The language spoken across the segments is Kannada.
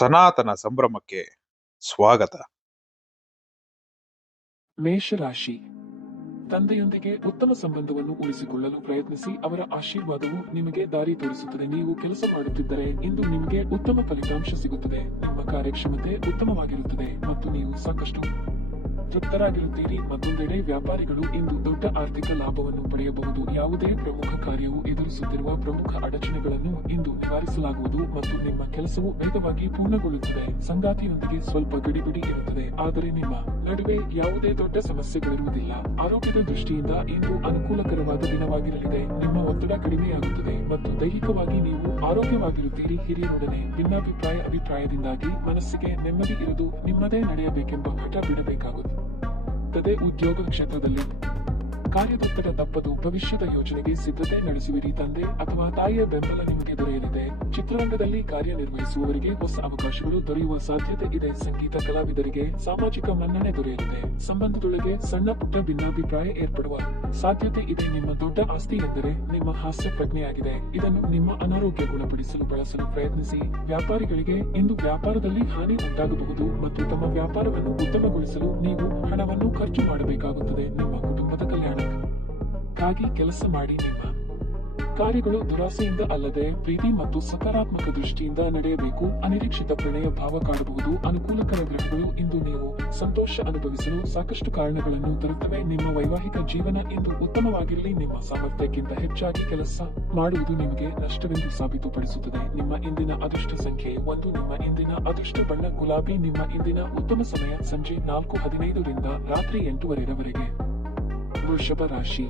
ಸನಾತನ ಸಂಭ್ರಮಕ್ಕೆ ಸ್ವಾಗತ. ಮೇಷರಾಶಿ. ತಂದೆಯೊಂದಿಗೆ ಉತ್ತಮ ಸಂಬಂಧವನ್ನು ಉಳಿಸಿಕೊಳ್ಳಲು ಪ್ರಯತ್ನಿಸಿ. ಅವರ ಆಶೀರ್ವಾದವು ನಿಮಗೆ ದಾರಿ ತೋರಿಸುತ್ತದೆ. ನೀವು ಕೆಲಸ ಮಾಡುತ್ತಿದ್ದರೆ ಇಂದು ನಿಮಗೆ ಉತ್ತಮ ಫಲಿತಾಂಶ ಸಿಗುತ್ತದೆ. ನಿಮ್ಮ ಕಾರ್ಯಕ್ಷಮತೆ ಉತ್ತಮವಾಗಿರುತ್ತದೆ ಮತ್ತು ನೀವು ಸಾಕಷ್ಟು ತೃಪ್ತರಾಗಿರುತ್ತೀರಿ. ಮತ್ತೊಂದೆಡೆ ವ್ಯಾಪಾರಿಗಳು ಇಂದು ದೊಡ್ಡ ಆರ್ಥಿಕ ಲಾಭವನ್ನು ಪಡೆಯಬಹುದು. ಯಾವುದೇ ಪ್ರಮುಖ ಕಾರ್ಯವು ಎದುರಿಸುತ್ತಿರುವ ಪ್ರಮುಖ ಅಡಚಣೆಗಳನ್ನು ಇಂದು ನಿವಾರಿಸಲಾಗುವುದು ಮತ್ತು ನಿಮ್ಮ ಕೆಲಸವು ವೇಗವಾಗಿ ಪೂರ್ಣಗೊಳ್ಳುತ್ತದೆ. ಸಂಗಾತಿಯೊಂದಿಗೆ ಸ್ವಲ್ಪ ಗಡಿಬಿಡಿ ಇರುತ್ತದೆ, ಆದರೆ ನಿಮ್ಮ ನಡುವೆ ಯಾವುದೇ ದೊಡ್ಡ ಸಮಸ್ಯೆಗಳಿರುವುದಿಲ್ಲ. ಆರೋಗ್ಯದ ದೃಷ್ಟಿಯಿಂದ ಇಂದು ಅನುಕೂಲಕರವಾದ ದಿನವಾಗಿರಲಿದೆ. ನಿಮ್ಮ ಒತ್ತಡ ಕಡಿಮೆಯಾಗುತ್ತದೆ ಮತ್ತು ದೈಹಿಕವಾಗಿ ನೀವು ಆರೋಗ್ಯವಾಗಿರುತ್ತೀರಿ. ಹಿರಿಯರೊಡನೆ ಅಭಿಪ್ರಾಯದಿಂದಾಗಿ ಮನಸ್ಸಿಗೆ ನೆಮ್ಮದಿ ಇರದು. ನಿಮ್ಮದೇ ನಡೆಯಬೇಕೆಂಬ ಹಠ ಬಿಡಬೇಕಾಗುತ್ತದೆ. ಉದ್ಯೋಗ ಕ್ಷೇತ್ರದಲ್ಲಿ ಕಾರ್ಯದೊತ್ತಡ ತಪ್ಪದು. ಭವಿಷ್ಯದ ಯೋಜನೆಗೆ ಸಿದ್ಧತೆ ನಡೆಸುವಿರಿ. ತಂದೆ ಅಥವಾ ತಾಯಿಯ ಬೆಂಬಲ ನಿಮಗೆ ದೊರೆಯಲಿದೆ. ಚಿತ್ರರಂಗದಲ್ಲಿ ಕಾರ್ಯನಿರ್ವಹಿಸುವವರಿಗೆ ಹೊಸ ಅವಕಾಶಗಳು ದೊರೆಯುವ ಸಾಧ್ಯತೆ ಇದೆ. ಸಂಗೀತ ಕಲಾವಿದರಿಗೆ ಸಾಮಾಜಿಕ ಮನ್ನಣೆ ದೊರೆಯಲಿದೆ. ಸಂಬಂಧದೊಳಗೆ ಸಣ್ಣ ಪುಟ್ಟ ಭಿನ್ನಾಭಿಪ್ರಾಯ ಏರ್ಪಡುವ ಸಾಧ್ಯತೆ ಇದೆ. ನಿಮ್ಮ ದೊಡ್ಡ ಆಸ್ತಿ ಎಂದರೆ ನಿಮ್ಮ ಹಾಸ್ಯ ಪ್ರಜ್ಞೆಯಾಗಿದೆ. ಇದನ್ನು ನಿಮ್ಮ ಅನಾರೋಗ್ಯ ಗುಣಪಡಿಸಲು ಬಳಸಲು ಪ್ರಯತ್ನಿಸಿ. ವ್ಯಾಪಾರಿಗಳಿಗೆ ಇಂದು ವ್ಯಾಪಾರದಲ್ಲಿ ಹಾನಿ ಉಂಟಾಗಬಹುದು ಮತ್ತು ತಮ್ಮ ವ್ಯಾಪಾರವನ್ನು ಉತ್ತಮಗೊಳಿಸಲು ನೀವು ಹಣವನ್ನು ಖರ್ಚು ಮಾಡಬೇಕಾಗುತ್ತದೆ. ನಿಮ್ಮ ಕುಟುಂಬದ ಕಲ್ಯಾಣಕ್ಕಾಗಿ ಕೆಲಸ ಮಾಡಿ. ನಿಮ್ಮ ಕಾರ್ಯಗಳು ದುರಾಸೆಯಿಂದ ಅಲ್ಲದೆ ಪ್ರೀತಿ ಮತ್ತು ಸಕಾರಾತ್ಮಕ ದೃಷ್ಟಿಯಿಂದ ನಡೆಯಬೇಕು. ಅನಿರೀಕ್ಷಿತ ಪ್ರಣಯ ಭಾವ ಕಾಡಬಹುದು. ಅನುಕೂಲಕರ ಗ್ರಹಗಳು ಇಂದು ನೀವು ಸಂತೋಷ ಅನುಭವಿಸಲು ಸಾಕಷ್ಟು ಕಾರಣಗಳನ್ನು ತರುತ್ತವೆ. ನಿಮ್ಮ ವೈವಾಹಿಕ ಜೀವನ ಇಂದು ಉತ್ತಮವಾಗಿರಲಿ. ನಿಮ್ಮ ಸಾಮರ್ಥ್ಯಕ್ಕಿಂತ ಹೆಚ್ಚಾಗಿ ಕೆಲಸ ಮಾಡುವುದು ನಿಮಗೆ ನಷ್ಟವೆಂದು ಸಾಬೀತುಪಡಿಸುತ್ತದೆ. ನಿಮ್ಮ ಇಂದಿನ ಅದೃಷ್ಟ ಸಂಖ್ಯೆ 1. ನಿಮ್ಮ ಇಂದಿನ ಅದೃಷ್ಟ ಬಣ್ಣ ಗುಲಾಬಿ. ನಿಮ್ಮ ಇಂದಿನ ಉತ್ತಮ ಸಮಯ ಸಂಜೆ 4:15 ರಿಂದ ರಾತ್ರಿ 8:00 ವೃಷಭ ರಾಶಿ.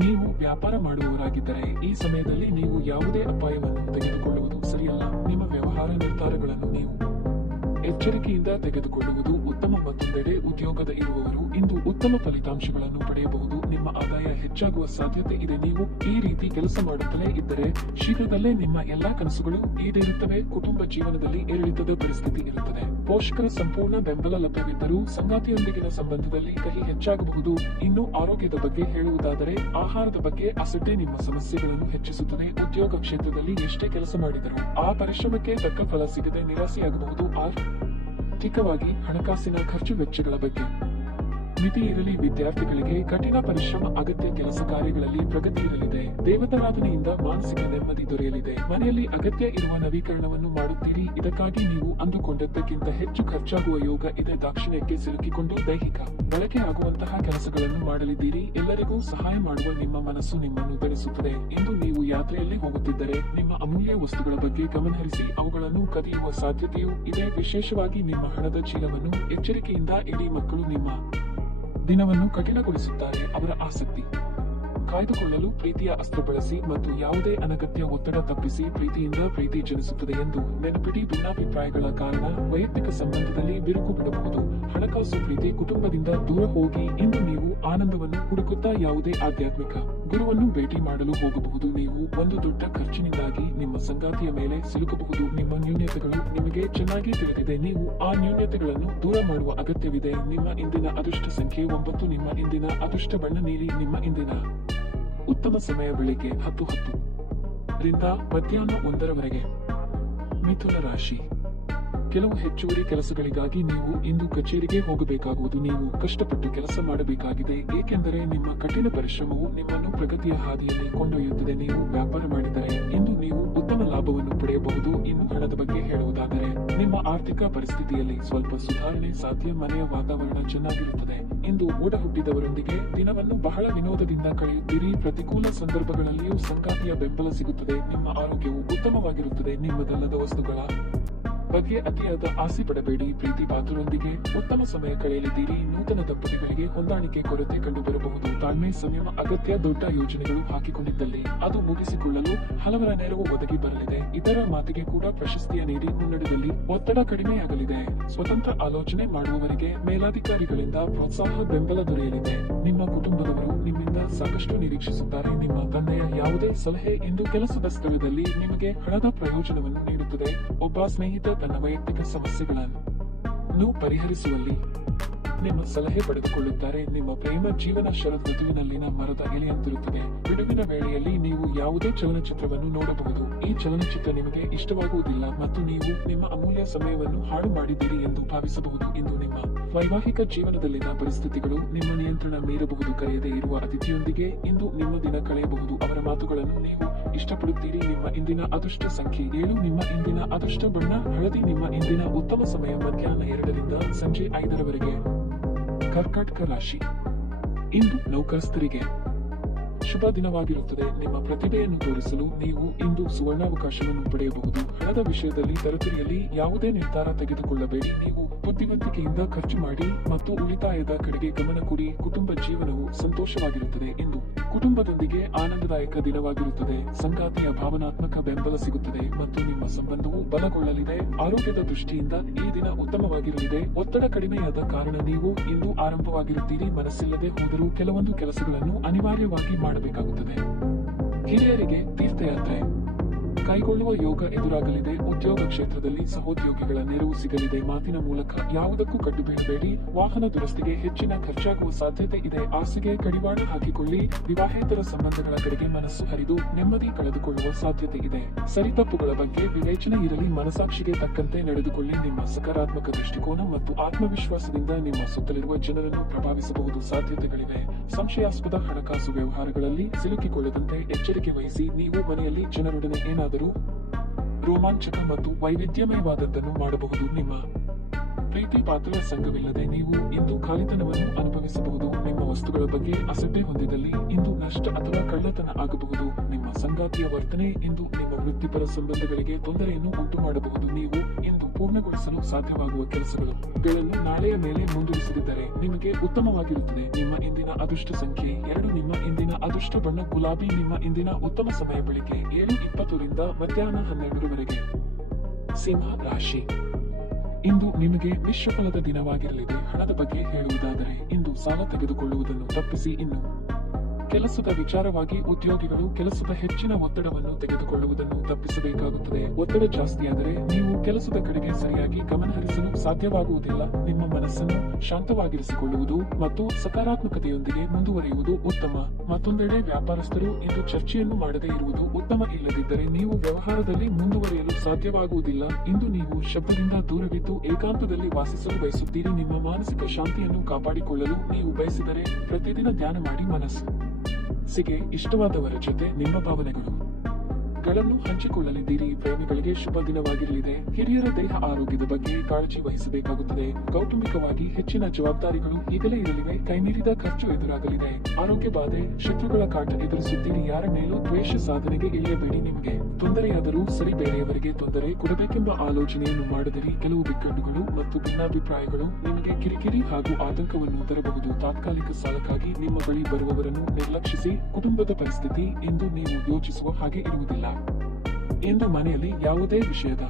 ನೀವು ವ್ಯಾಪಾರ ಮಾಡುವವರಾಗಿದ್ದರೆ ಈ ಸಮಯದಲ್ಲಿ ನೀವು ಯಾವುದೇ ಅಪಾಯವನ್ನು ತೆಗೆದುಕೊಳ್ಳುವುದು ಸರಿಯಲ್ಲ. ನಿಮ್ಮ ವ್ಯವಹಾರ ನಿರ್ಧಾರಗಳನ್ನು ನೀವು ಎಚ್ಚರಿಕೆಯಿಂದ ತೆಗೆದುಕೊಳ್ಳುವುದು ಉತ್ತಮ. ಮತ್ತೊಂದೆಡೆ ಉದ್ಯೋಗದ ಇರುವವರು ಇಂದು ಉತ್ತಮ ಫಲಿತಾಂಶಗಳನ್ನು ಪಡೆಯಬಹುದು. ನಿಮ್ಮ ಆದಾಯ ಹೆಚ್ಚಾಗುವ ಸಾಧ್ಯತೆ ಇದೆ. ನೀವು ಈ ರೀತಿ ಕೆಲಸ ಮಾಡುತ್ತಲೇ ಇದ್ದರೆ ಶೀಘ್ರದಲ್ಲೇ ನಿಮ್ಮ ಎಲ್ಲಾ ಕನಸುಗಳು ಈಡೇರುತ್ತವೆ. ಕುಟುಂಬ ಜೀವನದಲ್ಲಿ ಏರಿಳಿತದ ಪರಿಸ್ಥಿತಿ ಇರುತ್ತದೆ. ಪೋಷಕರ ಸಂಪೂರ್ಣ ಬೆಂಬಲ ಲಭ್ಯವಿದ್ದರೂ ಸಂಗಾತಿಯೊಂದಿಗಿನ ಸಂಬಂಧದಲ್ಲಿ ಕಹಿ ಹೆಚ್ಚಾಗಬಹುದು. ಇನ್ನು ಆರೋಗ್ಯದ ಬಗ್ಗೆ ಹೇಳುವುದಾದರೆ ಆಹಾರದ ಬಗ್ಗೆ ಅಸಡ್ಡೆ ನಿಮ್ಮ ಸಮಸ್ಯೆಗಳನ್ನು ಹೆಚ್ಚಿಸುತ್ತದೆ. ಉದ್ಯೋಗ ಕ್ಷೇತ್ರದಲ್ಲಿ ಎಷ್ಟೇ ಕೆಲಸ ಮಾಡಿದರೂ ಆ ಪರಿಶ್ರಮಕ್ಕೆ ತಕ್ಕ ಫಲ ಸಿಗದೆ ನಿರಾಸೆಯಾಗಬಹುದು. ಆರ್ಥಿಕವಾಗಿ ಹಣಕಾಸಿನ ಖರ್ಚು ವೆಚ್ಚಗಳ ಬಗ್ಗೆ ಮಿತಿ ಇರಲಿ. ವಿದ್ಯಾರ್ಥಿಗಳಿಗೆ ಕಠಿಣ ಪರಿಶ್ರಮ ಅಗತ್ಯ. ಕೆಲಸ ಕಾರ್ಯಗಳಲ್ಲಿ ಪ್ರಗತಿ ಇರಲಿದೆ. ದೇವತಾರಾಧನೆಯಿಂದ ಮಾನಸಿಕ ನೆಮ್ಮದಿ ದೊರೆಯಲಿದೆ. ಮನೆಯಲ್ಲಿ ಅಗತ್ಯ ಇರುವ ನವೀಕರಣವನ್ನು ಮಾಡುತ್ತೀರಿ. ಇದಕ್ಕಾಗಿ ನೀವು ಅಂದುಕೊಂಡದ್ದಕ್ಕಿಂತ ಹೆಚ್ಚು ಖರ್ಚಾಗುವ ಯೋಗ ಇದೆ. ದಾಕ್ಷಿಣ್ಯಕ್ಕೆ ಸಿಲುಕಿಕೊಂಡು ದೈಹಿಕ ಬಳಕೆ ಆಗುವಂತಹ ಕೆಲಸಗಳನ್ನು ಮಾಡಲಿದ್ದೀರಿ. ಎಲ್ಲರಿಗೂ ಸಹಾಯ ಮಾಡುವ ನಿಮ್ಮ ಮನಸ್ಸು ನಿಮ್ಮನ್ನು ಬೆಳೆಸುತ್ತದೆ. ಇಂದು ನೀವು ಯಾತ್ರೆಯಲ್ಲಿ ಹೋಗುತ್ತಿದ್ದರೆ ನಿಮ್ಮ ಅಮೂಲ್ಯ ವಸ್ತುಗಳ ಬಗ್ಗೆ ಗಮನಹರಿಸಿ. ಅವುಗಳನ್ನು ಕದಿಯುವ ಸಾಧ್ಯತೆಯೂ ಇದೆ. ವಿಶೇಷವಾಗಿ ನಿಮ್ಮ ಹಣದ ಚೀಲವನ್ನು ಎಚ್ಚರಿಕೆಯಿಂದ ಇಡಿ. ಮಕ್ಕಳು ನಿಮ್ಮ ದಿನವನ್ನು ಕಠಿಣಗೊಳಿಸುತ್ತಾರೆ. ಅವರ ಆಸಕ್ತಿ ಕಾಯ್ದುಕೊಳ್ಳಲು ಪ್ರೀತಿಯ ಅಸ್ತ್ರ ಬಳಸಿ ಮತ್ತು ಯಾವುದೇ ಅನಗತ್ಯ ಒತ್ತಡ ತಪ್ಪಿಸಿ. ಪ್ರೀತಿಯಿಂದ ಪ್ರೀತಿ ಜನಿಸುತ್ತದೆ ಎಂದು ನೆನಪಿಡಿ. ಭಿನ್ನಾಭಿಪ್ರಾಯಗಳ ಕಾರಣ ವೈಯಕ್ತಿಕ ಸಂಬಂಧದಲ್ಲಿ ಬಿರುಕು ಬಿಡಬಹುದು. ಹಣಕಾಸು ಪ್ರೀತಿ ಕುಟುಂಬದಿಂದ ದೂರ ಹೋಗಿ. ಇಂದು ನೀವು ಆನಂದವನ್ನು ಹುಡುಕುತ್ತಾ ಯಾವುದೇ ಆಧ್ಯಾತ್ಮಿಕ ಗುರುವನ್ನು ಭೇಟಿ ಮಾಡಲು ಹೋಗಬಹುದು. ನೀವು ಒಂದು ದೊಡ್ಡ ಖರ್ಚಿನಿಂದಾಗಿ ನಿಮ್ಮ ಸಂಗಾತಿಯ ಮೇಲೆ ಸಿಲುಕಬಹುದು. ನಿಮ್ಮ ನ್ಯೂನತೆಗಳು ನಿಮಗೆ ಚೆನ್ನಾಗಿ ತಿಳಿದಿದೆ. ನೀವು ಆ ನ್ಯೂನತೆಗಳನ್ನು ದೂರ ಮಾಡುವ ಅಗತ್ಯವಿದೆ. ನಿಮ್ಮ ಇಂದಿನ ಅದೃಷ್ಟ ಸಂಖ್ಯೆ 9. ನಿಮ್ಮ ಇಂದಿನ ಅದೃಷ್ಟ ಬಣ್ಣ ನೀಲಿ. ನಿಮ್ಮ ಇಂದಿನ ಉತ್ತಮ ಸಮಯ ಬೆಳಿಗ್ಗೆ 10:10 ರಿಂದ ಮಧ್ಯಾಹ್ನ 1:00 ಮಿಥುನ ರಾಶಿ. ಕೆಲವು ಹೆಚ್ಚುವರಿ ಕೆಲಸಗಳಿಗಾಗಿ ನೀವು ಇಂದು ಕಚೇರಿಗೆ ಹೋಗಬೇಕಾಗುವುದು. ನೀವು ಕಷ್ಟಪಟ್ಟು ಕೆಲಸ ಮಾಡಬೇಕಾಗಿದೆ, ಏಕೆಂದರೆ ನಿಮ್ಮ ಕಠಿಣ ಪರಿಶ್ರಮವು ನಿಮ್ಮನ್ನು ಪ್ರಗತಿಯ ಹಾದಿಯಲ್ಲಿ ಕೊಂಡೊಯ್ಯುತ್ತದೆ. ನೀವು ವ್ಯಾಪಾರ ಮಾಡಿದರೆ ಇಂದು ನೀವು ಉತ್ತಮ ಲಾಭವನ್ನು ಪಡೆಯಬಹುದು. ಇನ್ನು ಹಣದ ಬಗ್ಗೆ ಹೇಳುವುದಾದರೆ ನಿಮ್ಮ ಆರ್ಥಿಕ ಪರಿಸ್ಥಿತಿಯಲ್ಲಿ ಸ್ವಲ್ಪ ಸುಧಾರಣೆ ಸಾಧ್ಯ. ಮನೆಯ ವಾತಾವರಣ ಚೆನ್ನಾಗಿರುತ್ತದೆ. ಇಂದು ಒಡ ಹುಟ್ಟಿದವರೊಂದಿಗೆ ದಿನವನ್ನು ಬಹಳ ವಿನೋದದಿಂದ ಕಳೆಯುತ್ತೀರಿ. ಪ್ರತಿಕೂಲ ಸಂದರ್ಭಗಳಲ್ಲಿಯೂ ಸಂಗಾತಿಯ ಬೆಂಬಲ ಸಿಗುತ್ತದೆ. ನಿಮ್ಮ ಆರೋಗ್ಯವು ಉತ್ತಮವಾಗಿರುತ್ತದೆ. ನಿಮ್ಮದಲ್ಲದ ವಸ್ತುಗಳ ಬಗ್ಗೆ ಅತಿಯಾದ ಆಸೆ ಪಡಬೇಡಿ. ಪ್ರೀತಿ ಪಾತ್ರರೊಂದಿಗೆ ಉತ್ತಮ ಸಮಯ ಕಳೆಯಲಿದ್ದೀರಿ. ನೂತನ ದಂಪತಿಗಳಿಗೆ ಹೊಂದಾಣಿಕೆ ಕೊರತೆ ಕಂಡುಬರಬಹುದು. ತಾಳ್ಮೆ ಸಂಯಮ ಅಗತ್ಯ. ದೊಡ್ಡ ಯೋಜನೆಗಳು ಹಾಕಿಕೊಂಡಿದ್ದಲ್ಲಿ ಅದು ಮುಗಿಸಿಕೊಳ್ಳಲು ಹಲವರ ನೆರವು ಒದಗಿ ಬರಲಿದೆ. ಇತರ ಮಾತಿಗೆ ಕೂಡ ಪ್ರಶಸ್ತಿಯ ನೀಡಿ ಮುನ್ನಡೆದಲ್ಲಿ ಒತ್ತಡ ಕಡಿಮೆಯಾಗಲಿದೆ. ಸ್ವತಂತ್ರ ಆಲೋಚನೆ ಮಾಡುವವರಿಗೆ ಮೇಲಾಧಿಕಾರಿಗಳಿಂದ ಪ್ರೋತ್ಸಾಹ ಬೆಂಬಲ ದೊರೆಯಲಿದೆ. ನಿಮ್ಮ ಕುಟುಂಬದವರು ನಿಮ್ಮಿಂದ ಸಾಕಷ್ಟು ನಿರೀಕ್ಷಿಸುತ್ತಾರೆ. ನಿಮ್ಮ ತಂದೆಯ ಯಾವುದೇ ಸಲಹೆ ಇಂದು ಕೆಲಸದ ಸ್ಥಳದಲ್ಲಿ ನಿಮಗೆ ಹಣದ ಪ್ರಯೋಜನವನ್ನು ನೀಡುತ್ತದೆ. ಒಬ್ಬ ಸ್ನೇಹಿತ ತನ್ನ ವೈಯಕ್ತಿಕ ಸಮಸ್ಯೆಗಳನ್ನು ಪರಿಹರಿಸುವಲ್ಲಿ ನಿಮ್ಮ ಸಲಹೆ ಪಡೆದುಕೊಳ್ಳುತ್ತಾರೆ. ನಿಮ್ಮ ಪ್ರೇಮ ಜೀವನ ಶರದ್ ಋತುವಿನಲ್ಲಿನ ಮರದ ಎಲೆಯಂತಿರುತ್ತದೆ. ಬಿಡುವಿನ ವೇಳೆಯಲ್ಲಿ ನೀವು ಯಾವುದೇ ಚಲನಚಿತ್ರವನ್ನು ನೋಡಬಹುದು. ಈ ಚಲನಚಿತ್ರ ನಿಮಗೆ ಇಷ್ಟವಾಗುವುದಿಲ್ಲ ಮತ್ತು ನೀವು ನಿಮ್ಮ ಅಮೂಲ್ಯ ಸಮಯವನ್ನು ಹಾಳು ಮಾಡಿದ್ದೀರಿ ಎಂದು ಭಾವಿಸಬಹುದು. ಇಂದು ನಿಮ್ಮ ವೈವಾಹಿಕ ಜೀವನದಲ್ಲಿನ ಪರಿಸ್ಥಿತಿಗಳು ನಿಮ್ಮ ನಿಯಂತ್ರಣ ಮೀರಬಹುದು. ಕರೆಯದೇ ಇರುವ ಅತಿಥಿಯೊಂದಿಗೆ ಇಂದು ನಿಮ್ಮ ದಿನ ಕಳೆಯಬಹುದು. ಅವರ ಮಾತುಗಳನ್ನು ನೀವು ಇಷ್ಟಪಡುತ್ತೀರಿ. ನಿಮ್ಮ ಇಂದಿನ ಅದೃಷ್ಟ ಸಂಖ್ಯೆ 7. ನಿಮ್ಮ ಇಂದಿನ ಅದೃಷ್ಟ ಬಣ್ಣ ಹಳದಿ. ನಿಮ್ಮ ಇಂದಿನ ಉತ್ತಮ ಸಮಯ ಮಧ್ಯಾಹ್ನ 2ರಿಂದ ಸಂಜೆ 5ರವರೆಗೆ. ಕರ್ಕಾಟಕ ರಾಶಿ. ಇಂದು ನೌಕರಸ್ಥರಿಗೆ ಶುಭ ದಿನವಾಗಿರುತ್ತದೆ. ನಿಮ್ಮ ಪ್ರತಿಭೆಯನ್ನು ತೋರಿಸಲು ನೀವು ಇಂದು ಸುವರ್ಣಾವಕಾಶವನ್ನು ಪಡೆಯಬಹುದು. ಹಣದ ವಿಷಯದಲ್ಲಿ ತರತುರಿಯಲ್ಲಿ ಯಾವುದೇ ನಿರ್ಧಾರ ತೆಗೆದುಕೊಳ್ಳಬೇಡಿ. ನೀವು ಬುದ್ಧಿವಂತಿಕೆಯಿಂದ ಖರ್ಚು ಮಾಡಿ ಮತ್ತು ಉಳಿತಾಯದ ಕಡೆಗೆ ಗಮನ ಕೊಡಿ. ಕುಟುಂಬ ಜೀವನವು ಸಂತೋಷವಾಗಿರುತ್ತದೆ. ಇಂದು ಕುಟುಂಬದೊಂದಿಗೆ ಆನಂದದಾಯಕ ದಿನವಾಗಿರುತ್ತದೆ. ಸಂಗಾತಿಯ ಭಾವನಾತ್ಮಕ ಬೆಂಬಲ ಸಿಗುತ್ತದೆ ಮತ್ತು ನಿಮ್ಮ ಸಂಬಂಧವು ಬಲಗೊಳ್ಳಲಿದೆ. ಆರೋಗ್ಯದ ದೃಷ್ಟಿಯಿಂದ ಈ ದಿನ ಉತ್ತಮವಾಗಿರಲಿದೆ. ಒತ್ತಡ ಕಡಿಮೆಯಾದ ಕಾರಣ ನೀವು ಇಂದು ಆರಂಭವಾಗಿರುತ್ತೀರಿ. ಮನಸ್ಸಿಲ್ಲದೆ ಹೋದರೂ ಕೆಲವೊಂದು ಕೆಲಸಗಳನ್ನು ಅನಿವಾರ್ಯವಾಗಿ ಮಾಡಬೇಕಾಗುತ್ತದೆ. ಹಿರಿಯರಿಗೆ ತೀರ್ಥಯಾತ್ರೆ ಕೈಗೊಳ್ಳುವ ಯೋಗ ಎದುರಾಗಲಿದೆ. ಉದ್ಯೋಗ ಕ್ಷೇತ್ರದಲ್ಲಿ ಸಹೋದ್ಯೋಗಿಗಳ ನೆರವು ಸಿಗಲಿದೆ. ಮಾತಿನ ಮೂಲಕ ಯಾವುದಕ್ಕೂ ಕಟ್ಟುಬೀಳಬೇಡಿ. ವಾಹನ ದುರಸ್ತಿಗೆ ಹೆಚ್ಚಿನ ಖರ್ಚಾಗುವ ಸಾಧ್ಯತೆ ಇದೆ. ಆಸೆಗೆ ಕಡಿವಾಣ ಹಾಕಿಕೊಳ್ಳಿ. ವಿವಾಹೇತರ ಸಂಬಂಧಗಳ ಕಡೆಗೆ ಮನಸ್ಸು ಹರಿದು ನೆಮ್ಮದಿ ಕಳೆದುಕೊಳ್ಳುವ ಸಾಧ್ಯತೆ ಇದೆ. ಸರಿತಪ್ಪುಗಳ ಬಗ್ಗೆ ವಿವೇಚನೆ ಇರಲಿ. ಮನಸಾಕ್ಷಿಗೆ ತಕ್ಕಂತೆ ನಡೆದುಕೊಳ್ಳಿ. ನಿಮ್ಮ ಸಕಾರಾತ್ಮಕ ದೃಷ್ಟಿಕೋನ ಮತ್ತು ಆತ್ಮವಿಶ್ವಾಸದಿಂದ ನಿಮ್ಮ ಸುತ್ತಲಿರುವ ಜನರನ್ನು ಪ್ರಭಾವಿಸಬಹುದು. ಸಾಧ್ಯತೆಗಳಿವೆ. ಸಂಶಯಾಸ್ಪದ ಹಣಕಾಸು ವ್ಯವಹಾರಗಳಲ್ಲಿ ಸಿಲುಕಿಕೊಳ್ಳದಂತೆ ಎಚ್ಚರಿಕೆ ವಹಿಸಿ. ನೀವು ಮನೆಯಲ್ಲಿ ಜನರೊಡನೆ ಏನಾದರೂ ರೋಮಾಂಚಕ ಮತ್ತು ವೈವಿಧ್ಯಮಯವಾದದ್ದನ್ನು ಮಾಡಬಹುದು. ನಿಮ್ಮ ಪ್ರೀತಿ ಪಾತ್ರರ ಸಂಘವಿಲ್ಲದೆ ನೀವು ಇಂದು ಖಾಲಿತನವನ್ನು ಅನುಭವಿಸಬಹುದು. ನಿಮ್ಮ ವಸ್ತುಗಳ ಬಗ್ಗೆ ಅಸಡ್ಡೆ ಹೊಂದಿದಲ್ಲಿ ಇಂದು ನಷ್ಟ ಅಥವಾ ಕಳ್ಳತನ ಆಗಬಹುದು. ನಿಮ್ಮ ಸಂಗಾತಿಯ ವರ್ತನೆ ಇಂದು ನಿಮ್ಮ ವೃತ್ತಿಪರ ಸಂಬಂಧಗಳಿಗೆ ತೊಂದರೆಯನ್ನು ಉಂಟು ಮಾಡಬಹುದು. ನೀವು ಇಂದು ಪೂರ್ಣಗೊಳಿಸಲು ಸಾಧ್ಯವಾಗುವ ಕೆಲಸಗಳನ್ನು ನಾಳೆಯ ಮೇಲೆ ಮುಂದೂಡಿಸದಿದ್ದರೆ ನಿಮಗೆ ಉತ್ತಮವಾಗಿರುತ್ತದೆ. ನಿಮ್ಮ ಇಂದಿನ ಅದೃಷ್ಟ ಸಂಖ್ಯೆ 2. ನಿಮ್ಮ ಇಂದಿನ ಅದೃಷ್ಟ ಬಣ್ಣ ಗುಲಾಬಿ. ನಿಮ್ಮ ಇಂದಿನ ಉತ್ತಮ ಸಮಯ ಬೆಳಿಗ್ಗೆ 7:20ರಿಂದ ಮಧ್ಯಾಹ್ನ 12ರವರೆಗೆ. ಸಿಂಹ ರಾಶಿ. ಇಂದು ನಿಮಗೆ ಮಿಶ್ರ ಫಲದ ದಿನವಾಗಿರಲಿದೆ. ಹಣದ ಬಗ್ಗೆ ಹೇಳುವುದಾದರೆ ಇಂದು ಸಾಲ ತೆಗೆದುಕೊಳ್ಳುವುದನ್ನು ತಪ್ಪಿಸಿ. ಇನ್ನು ಕೆಲಸದ ವಿಚಾರವಾಗಿ ಉದ್ಯೋಗಿಗಳು ಕೆಲಸದ ಹೆಚ್ಚಿನ ಒತ್ತಡವನ್ನು ತೆಗೆದುಕೊಳ್ಳುವುದನ್ನು ತಪ್ಪಿಸಬೇಕಾಗುತ್ತದೆ. ಒತ್ತಡ ಜಾಸ್ತಿಯಾದರೆ ನೀವು ಕೆಲಸದ ಕಡೆಗೆ ಸರಿಯಾಗಿ ಗಮನಹರಿಸಲು ಸಾಧ್ಯವಾಗುವುದಿಲ್ಲ. ನಿಮ್ಮ ಮನಸ್ಸನ್ನು ಶಾಂತವಾಗಿರಿಸಿಕೊಳ್ಳುವುದು ಮತ್ತು ಸಕಾರಾತ್ಮಕತೆಯೊಂದಿಗೆ ಮುಂದುವರಿಯುವುದು ಉತ್ತಮ. ಮತ್ತೊಂದೆಡೆ ವ್ಯಾಪಾರಸ್ಥರು ಇಂದು ಚರ್ಚೆಯನ್ನು ಮಾಡದೇ ಇರುವುದು ಉತ್ತಮ. ಇಲ್ಲದಿದ್ದರೆ ನೀವು ವ್ಯವಹಾರದಲ್ಲಿ ಮುಂದುವರಿಯಲು ಸಾಧ್ಯವಾಗುವುದಿಲ್ಲ. ಇಂದು ನೀವು ಶಬ್ದದಿಂದ ದೂರವಿದ್ದು ಏಕಾಂತದಲ್ಲಿ ವಾಸಿಸಲು ಬಯಸುತ್ತೀರಿ. ನಿಮ್ಮ ಮಾನಸಿಕ ಶಾಂತಿಯನ್ನು ಕಾಪಾಡಿಕೊಳ್ಳಲು ನೀವು ಬಯಸಿದರೆ ಪ್ರತಿದಿನ ಧ್ಯಾನ ಮಾಡಿ. ಮನಸ್ಸಿಗೆ ಇಷ್ಟವಾದವರ ಜೊತೆ ನಿಮ್ಮ ಭಾವನೆಗಳನ್ನು ಹಂಚಿಕೊಳ್ಳಲಿದ್ದೀರಿ. ಪ್ರೇಮಿಗಳಿಗೆ ಶುಭ ದಿನವಾಗಿರಲಿದೆ. ಹಿರಿಯರ ದೇಹ ಆರೋಗ್ಯದ ಬಗ್ಗೆ ಕಾಳಜಿ ವಹಿಸಬೇಕಾಗುತ್ತದೆ. ಕೌಟುಂಬಿಕವಾಗಿ ಹೆಚ್ಚಿನ ಜವಾಬ್ದಾರಿಗಳು ಈಗಲೇ ಇರಲಿವೆ. ಕೈಮೀರಿದ ಖರ್ಚು ಎದುರಾಗಲಿದೆ. ಆರೋಗ್ಯ ಬಾಧೆ, ಶತ್ರುಗಳ ಕಾಟ ಎದುರಿಸುತ್ತೀರಿ. ಯಾರ ಮೇಲೂ ದ್ವೇಷ ಸಾಧನೆಗೆ ಇಳಿಯಬೇಡಿ. ನಿಮಗೆ ತೊಂದರೆಯಾದರೂ ಸರಿ, ಬೇರೆಯವರಿಗೆ ತೊಂದರೆ ಕೊಡಬೇಕೆಂಬ ಆಲೋಚನೆಯನ್ನು ಮಾಡದಿರಿ. ಕೆಲವು ಬಿಕ್ಕಟ್ಟುಗಳು ಮತ್ತು ಭಿನ್ನಾಭಿಪ್ರಾಯಗಳು ನಿಮಗೆ ಕಿರಿಕಿರಿ ಹಾಗೂ ಆತಂಕವನ್ನು ತರಬಹುದು. ತಾತ್ಕಾಲಿಕ ಸಾಲಕ್ಕಾಗಿ ನಿಮ್ಮ ಬಳಿ ಬರುವವರನ್ನು ನಿರ್ಲಕ್ಷಿಸಿ. ಕುಟುಂಬದ ಪರಿಸ್ಥಿತಿ ಇಂದು ನೀವು ಯೋಚಿಸುವ ಹಾಗೆ ಇರುವುದಿಲ್ಲ. ಇಂದು ಮನೆಯಲ್ಲಿ ಯಾವುದೇ ವಿಷಯದ